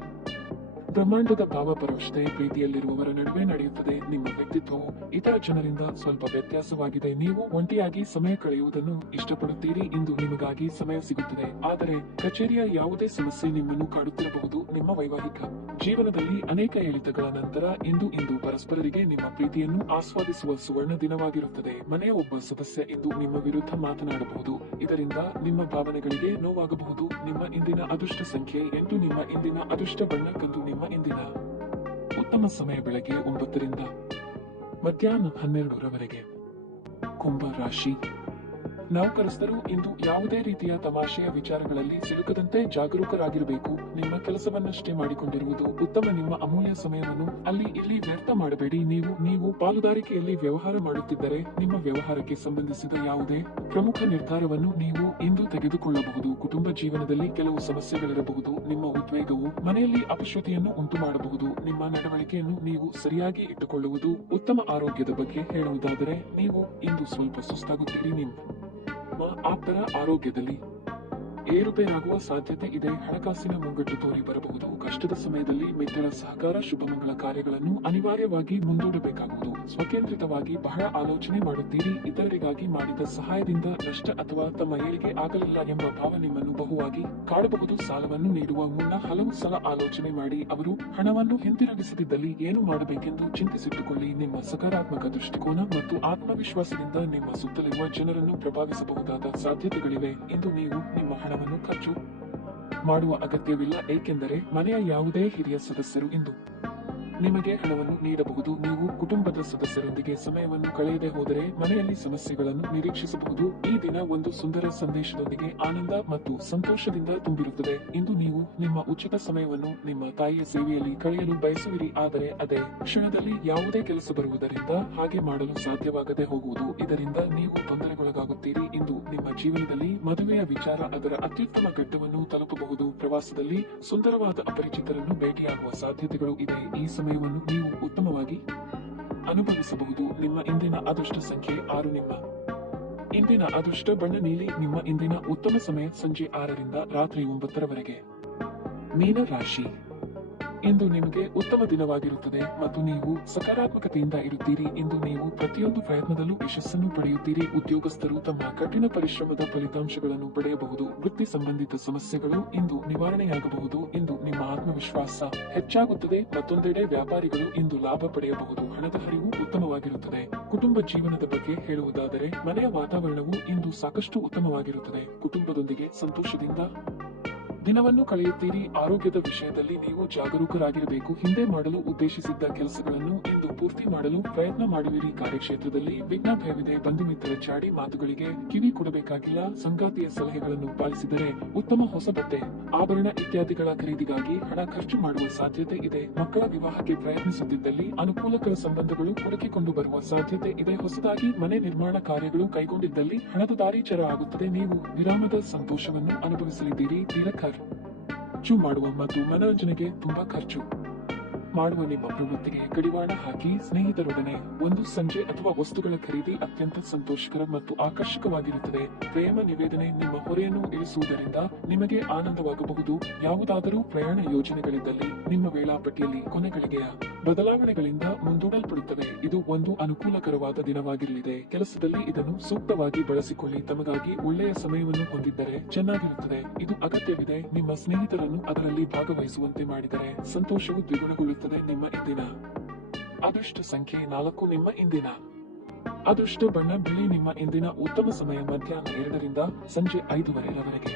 ಬ್ರಹ್ಮಾಂಡದ ಭಾವಪರವಶತೆ ಪ್ರೀತಿಯಲ್ಲಿರುವವರ ನಡುವೆ ನಡೆಯುತ್ತದೆ. ನಿಮ್ಮ ವ್ಯಕ್ತಿತ್ವವು ಇತರ ಜನರಿಂದ ಸ್ವಲ್ಪ ವ್ಯತ್ಯಾಸವಾಗಿದೆ. ನೀವು ಒಂಟಿಯಾಗಿ ಸಮಯ ಕಳೆಯುವುದನ್ನು ಇಷ್ಟಪಡುತ್ತೀರಿ. ಇಂದು ನಿಮಗಾಗಿ ಸಮಯ ಸಿಗುತ್ತದೆ, ಆದರೆ ಕಚೇರಿಯ ಯಾವುದೇ ಸಮಸ್ಯೆ ನಿಮ್ಮನ್ನು ಕಾಡುತ್ತಿರಬಹುದು. ನಿಮ್ಮ ವೈವಾಹಿಕ ಜೀವನದಲ್ಲಿ ಅನೇಕ ಇಳಿತಗಳ ನಂತರ ಇಂದು ಪರಸ್ಪರರಿಗೆ ನಿಮ್ಮ ಪ್ರೀತಿಯನ್ನು ಆಸ್ವಾದಿಸುವ ಸುವರ್ಣ ದಿನವಾಗಿರುತ್ತದೆ. ಮನೆಯ ಒಬ್ಬ ಸದಸ್ಯ ಇಂದು ನಿಮ್ಮ ವಿರುದ್ಧ ಮಾತನಾಡಬಹುದು. ಇದರಿಂದ ನಿಮ್ಮ ಭಾವನೆಗಳಿಗೆ ನೋವಾಗಬಹುದು. ನಿಮ್ಮ ಇಂದಿನ ಅದೃಷ್ಟ ಸಂಖ್ಯೆ 8. ನಿಮ್ಮ ಇಂದಿನ ಅದೃಷ್ಟ ಬಣ್ಣ ಕಂದು. ನಿಮ್ಮ ಇಂದಿನ ಉತ್ತಮ ಸಮಯ ಬೆಳಗ್ಗೆ 9 ರಿಂದ ಮಧ್ಯಾಹ್ನ 12 ಕುಂಭ ರಾಶಿ. ನೌಕರಸ್ಥರು ಇಂದು ಯಾವುದೇ ರೀತಿಯ ತಮಾಷೆಯ ವಿಚಾರಗಳಲ್ಲಿ ಸಿಲುಕದಂತೆ ಜಾಗರೂಕರಾಗಿರಬೇಕು. ನಿಮ್ಮ ಕೆಲಸವನ್ನಷ್ಟೇ ಮಾಡಿಕೊಂಡಿರುವುದು ಉತ್ತಮ. ನಿಮ್ಮ ಅಮೂಲ್ಯ ಸಮಯವನ್ನು ಅಲ್ಲಿ ಇಲ್ಲಿ ವ್ಯರ್ಥ ಮಾಡಬೇಡಿ. ನೀವು ಪಾಲುದಾರಿಕೆಯಲ್ಲಿ ವ್ಯವಹಾರ ಮಾಡುತ್ತಿದ್ದರೆ ನಿಮ್ಮ ವ್ಯವಹಾರಕ್ಕೆ ಸಂಬಂಧಿಸಿದ ಯಾವುದೇ ಪ್ರಮುಖ ನಿರ್ಧಾರವನ್ನು ನೀವು ಇಂದು ತೆಗೆದುಕೊಳ್ಳಬಹುದು. ಕುಟುಂಬ ಜೀವನದಲ್ಲಿ ಕೆಲವು ಸಮಸ್ಯೆಗಳಿರಬಹುದು. ನಿಮ್ಮ ಉದ್ವೇಗವು ಮನೆಯಲ್ಲಿ ಅಪಶ್ರುತಿಯನ್ನು ಉಂಟು ಮಾಡಬಹುದು. ನಿಮ್ಮ ನಡವಳಿಕೆಯನ್ನು ನೀವು ಸರಿಯಾಗಿ ಇಟ್ಟುಕೊಳ್ಳುವುದು ಉತ್ತಮ. ಆರೋಗ್ಯದ ಬಗ್ಗೆ ಹೇಳುವುದಾದರೆ ನೀವು ಇಂದು ಸ್ವಲ್ಪ ಸುಸ್ತಾಗುತ್ತೀರಿ. ನಿಮ್ಮ ಆಪ್ತರ ಆರೋಗ್ಯದಲ್ಲಿ ಏರುಪೇರಾಗುವ ಸಾಧ್ಯತೆ ಇದೆ. ಹಣಕಾಸಿನ ಮುಂಗಟ್ಟು ತೋರಿ ಬರಬಹುದು. ಕಷ್ಟದ ಸಮಯದಲ್ಲಿ ಮಿತ್ರರ ಸಹಕಾರ, ಶುಭಮಂಗಳ ಕಾರ್ಯಗಳನ್ನು ಅನಿವಾರ್ಯವಾಗಿ ಮುಂದೂಡಬೇಕಾಗುವುದು. ಸ್ವಕೇಂದ್ರಿತವಾಗಿ ಬಹಳ ಆಲೋಚನೆ ಮಾಡುತ್ತೀರಿ. ಇತರರಿಗಾಗಿ ಮಾಡಿದ ಸಹಾಯದಿಂದ ನಷ್ಟ ಅಥವಾ ತಮ್ಮ ಏಳಿಗೆ ಆಗಲಿಲ್ಲ ಎಂಬ ಭಾವ ನಿಮ್ಮನ್ನು ಬಹುವಾಗಿ ಕಾಡಬಹುದು. ಸಾಲವನ್ನು ನೀಡುವ ಮುನ್ನ ಹಲವು ಸಲ ಆಲೋಚನೆ ಮಾಡಿ. ಅವರು ಹಣವನ್ನು ಹಿಂತಿರುಗಿಸದಿದ್ದಲ್ಲಿ ಏನು ಮಾಡಬೇಕೆಂದು ಚಿಂತಿಸಿಟ್ಟುಕೊಳ್ಳಿ. ನಿಮ್ಮ ಸಕಾರಾತ್ಮಕ ದೃಷ್ಟಿಕೋನ ಮತ್ತು ಆತ್ಮವಿಶ್ವಾಸದಿಂದ ನಿಮ್ಮ ಸುತ್ತಲಿರುವ ಜನರನ್ನು ಪ್ರಭಾವಿಸಬಹುದಾದ ಸಾಧ್ಯತೆಗಳಿವೆ. ಇಂದು ನೀವು ನಿಮ್ಮ ಹಣ ಹಣವನ್ನು ಖರ್ಚು ಮಾಡುವ ಅಗತ್ಯವಿಲ್ಲ, ಏಕೆಂದರೆ ಮನೆಯ ಯಾವುದೇ ಹಿರಿಯ ಸದಸ್ಯರು ಇಂದು ನಿಮಗೆ ಹಣವನ್ನು ನೀಡಬಹುದು. ನೀವು ಕುಟುಂಬದ ಸದಸ್ಯರೊಂದಿಗೆ ಸಮಯವನ್ನು ಕಳೆಯದೆ ಹೋದರೆ ಮನೆಯಲ್ಲಿ ಸಮಸ್ಯೆಗಳನ್ನು ನಿರೀಕ್ಷಿಸಬಹುದು. ಈ ದಿನ ಒಂದು ಸುಂದರ ಸಂದೇಶದೊಂದಿಗೆ ಆನಂದ ಮತ್ತು ಸಂತೋಷದಿಂದ ತುಂಬಿರುತ್ತದೆ. ಇಂದು ನೀವು ನಿಮ್ಮ ಉಚಿತ ಸಮಯವನ್ನು ನಿಮ್ಮ ತಾಯಿಯ ಸೇವೆಯಲ್ಲಿ ಕಳೆಯಲು ಬಯಸುವಿರಿ, ಆದರೆ ಅದೇ ಕ್ಷಣದಲ್ಲಿ ಯಾವುದೇ ಕೆಲಸ ಬರುವುದರಿಂದ ಹಾಗೆ ಮಾಡಲು ಸಾಧ್ಯವಾಗದೆ ಹೋಗುವುದು. ಇದರಿಂದ ನೀವು ತೊಂದರೆಗೊಳಗಾಗುತ್ತೀರಿ. ಇಂದು ನಿಮ್ಮ ಜೀವನದಲ್ಲಿ ಮದುವೆಯ ವಿಚಾರ ಅದರ ಅತ್ಯುತ್ತಮ ಘಟ್ಟವನ್ನು ತಲುಪಬಹುದು. ಪ್ರವಾಸದಲ್ಲಿ ಸುಂದರವಾದ ಅಪರಿಚಿತರನ್ನು ಭೇಟಿಯಾಗುವ ಸಾಧ್ಯತೆಗಳು ಇದೆ. ಈ ಸಮಯವನ್ನು ನೀವು ಉತ್ತಮವಾಗಿ ಅನುಭವಿಸಬಹುದು. ನಿಮ್ಮ ಇಂದಿನ ಅದೃಷ್ಟ ಸಂಖ್ಯೆ 6. ನಿಮ್ಮ ಇಂದಿನ ಅದೃಷ್ಟ ಬಣ್ಣ ನೀಲಿ. ನಿಮ್ಮ ಇಂದಿನ ಉತ್ತಮ ಸಮಯ ಸಂಜೆ 6ರಿಂದ ರಾತ್ರಿ 9ರವರೆಗೆ. ಮೀನ ರಾಶಿ, ಇಂದು ನಿಮಗೆ ಉತ್ತಮ ದಿನವಾಗಿರುತ್ತದೆ ಮತ್ತು ನೀವು ಸಕಾರಾತ್ಮಕತೆಯಿಂದ ಇರುತ್ತೀರಿ. ಇಂದು ನೀವು ಪ್ರತಿಯೊಂದು ಪ್ರಯತ್ನದಲ್ಲೂ ಯಶಸ್ಸನ್ನು ಪಡೆಯುತ್ತೀರಿ. ಉದ್ಯೋಗಸ್ಥರು ತಮ್ಮ ಕಠಿಣ ಪರಿಶ್ರಮದ ಫಲಿತಾಂಶಗಳನ್ನು ಪಡೆಯಬಹುದು. ವೃತ್ತಿ ಸಂಬಂಧಿತ ಸಮಸ್ಯೆಗಳು ಇಂದು ನಿವಾರಣೆಯಾಗಬಹುದು. ಇಂದು ನಿಮ್ಮ ಆತ್ಮವಿಶ್ವಾಸ ಹೆಚ್ಚಾಗುತ್ತದೆ. ಮತ್ತೊಂದೆಡೆ ವ್ಯಾಪಾರಿಗಳು ಇಂದು ಲಾಭ ಪಡೆಯಬಹುದು. ಹಣದ ಹರಿವು ಉತ್ತಮವಾಗಿರುತ್ತದೆ. ಕುಟುಂಬ ಜೀವನದ ಬಗ್ಗೆ ಹೇಳುವುದಾದರೆ ಮನೆಯ ವಾತಾವರಣವು ಇಂದು ಸಾಕಷ್ಟು ಉತ್ತಮವಾಗಿರುತ್ತದೆ. ಕುಟುಂಬದೊಂದಿಗೆ ಸಂತೋಷದಿಂದ ದಿನವನ್ನು ಕಳೆಯುತ್ತೀರಿ. ಆರೋಗ್ಯದ ವಿಷಯದಲ್ಲಿ ನೀವು ಜಾಗರೂಕರಾಗಿರಬೇಕು. ಹಿಂದೆ ಮಾಡಲು ಉದ್ದೇಶಿಸಿದ್ದ ಕೆಲಸಗಳನ್ನು ಇಂದು ಪೂರ್ತಿ ಮಾಡಲು ಪ್ರಯತ್ನ ಮಾಡುವಿರಿ. ಕಾರ್ಯಕ್ಷೇತ್ರದಲ್ಲಿ ವಿಘ್ನ ಭಯವಿದೆ. ಬಂಧು ಮಿತ್ರರ ಚಾಡಿ ಮಾತುಗಳಿಗೆ ಕಿವಿ ಕೊಡಬೇಕಾಗಿಲ್ಲ. ಸಂಗಾತಿಯ ಸಲಹೆಗಳನ್ನು ಪಾಲಿಸಿದರೆ ಉತ್ತಮ. ಹೊಸ ಬಟ್ಟೆ, ಆಭರಣ ಇತ್ಯಾದಿಗಳ ಖರೀದಿಗಾಗಿ ಹಣ ಖರ್ಚು ಮಾಡುವ ಸಾಧ್ಯತೆ ಇದೆ. ಮಕ್ಕಳ ವಿವಾಹಕ್ಕೆ ಪ್ರಯತ್ನಿಸುತ್ತಿದ್ದಲ್ಲಿ ಅನುಕೂಲಕರ ಸಂಬಂಧಗಳು ಹುಡುಕಿಕೊಂಡು ಬರುವ ಸಾಧ್ಯತೆ ಇದೆ. ಹೊಸದಾಗಿ ಮನೆ ನಿರ್ಮಾಣ ಕಾರ್ಯಗಳು ಕೈಗೊಂಡಿದ್ದಲ್ಲಿ ಹಣದ ದಾರಿಚರ ಆಗುತ್ತದೆ. ನೀವು ವಿರಾಮದ ಸಂತೋಷವನ್ನು ಅನುಭವಿಸಲಿದ್ದೀರಿ. ಖರ್ಚು ಮಾಡುವ ಮತ್ತು ಮನರಂಜನೆಗೆ ತುಂಬಾ ಖರ್ಚು ಮಾಡುವ ನಿಮ್ಮ ಪ್ರವೃತ್ತಿಗೆ ಕಡಿವಾಣ ಹಾಕಿ. ಸ್ನೇಹಿತರೊಡನೆ ಒಂದು ಸಂಜೆ ಅಥವಾ ವಸ್ತುಗಳ ಖರೀದಿ ಅತ್ಯಂತ ಸಂತೋಷಕರ ಮತ್ತು ಆಕರ್ಷಕವಾಗಿರುತ್ತದೆ. ಪ್ರೇಮ ನಿವೇದನೆ ನಿಮ್ಮ ಹೊರೆಯನ್ನು ಇಳಿಸುವುದರಿಂದ ನಿಮಗೆ ಆನಂದವಾಗಬಹುದು. ಯಾವುದಾದರೂ ಪ್ರಯಾಣ ಯೋಜನೆಗಳಿದ್ದಲ್ಲಿ ನಿಮ್ಮ ವೇಳಾಪಟ್ಟಿಯಲ್ಲಿ ಕೊನೆಗಳಿಗೆಯ ಬದಲಾವಣೆಗಳಿಂದ ಮುಂದೂಡಲ್ಪಡುತ್ತವೆ. ಇದು ಒಂದು ಅನುಕೂಲಕರವಾದ ದಿನವಾಗಿರಲಿದೆ. ಕೆಲಸದಲ್ಲಿ ಇದನ್ನು ಸೂಕ್ತವಾಗಿ ಬಳಸಿಕೊಳ್ಳಿ. ತಮಗಾಗಿ ಒಳ್ಳೆಯ ಸಮಯವನ್ನು ಹೊಂದಿದ್ದರೆ ಚೆನ್ನಾಗಿರುತ್ತದೆ. ಇದು ಅಗತ್ಯವಿದೆ. ನಿಮ್ಮ ಸ್ನೇಹಿತರನ್ನು ಅದರಲ್ಲಿ ಭಾಗವಹಿಸುವಂತೆ ಮಾಡಿದರೆ ಸಂತೋಷವು ದ್ವಿಗುಣಗೊಳ್ಳುತ್ತದೆ. ನಿಮ್ಮ ಇಂದಿನ ಅದೃಷ್ಟ ಸಂಖ್ಯೆ 4. ನಿಮ್ಮ ಇಂದಿನ ಅದೃಷ್ಟ ಬಣ್ಣ ಬಿಳಿ. ನಿಮ್ಮ ಇಂದಿನ ಉತ್ತಮ ಸಮಯ ಮಧ್ಯಾಹ್ನ 2ರಿಂದ ಸಂಜೆ 5ರವರೆಗೆ.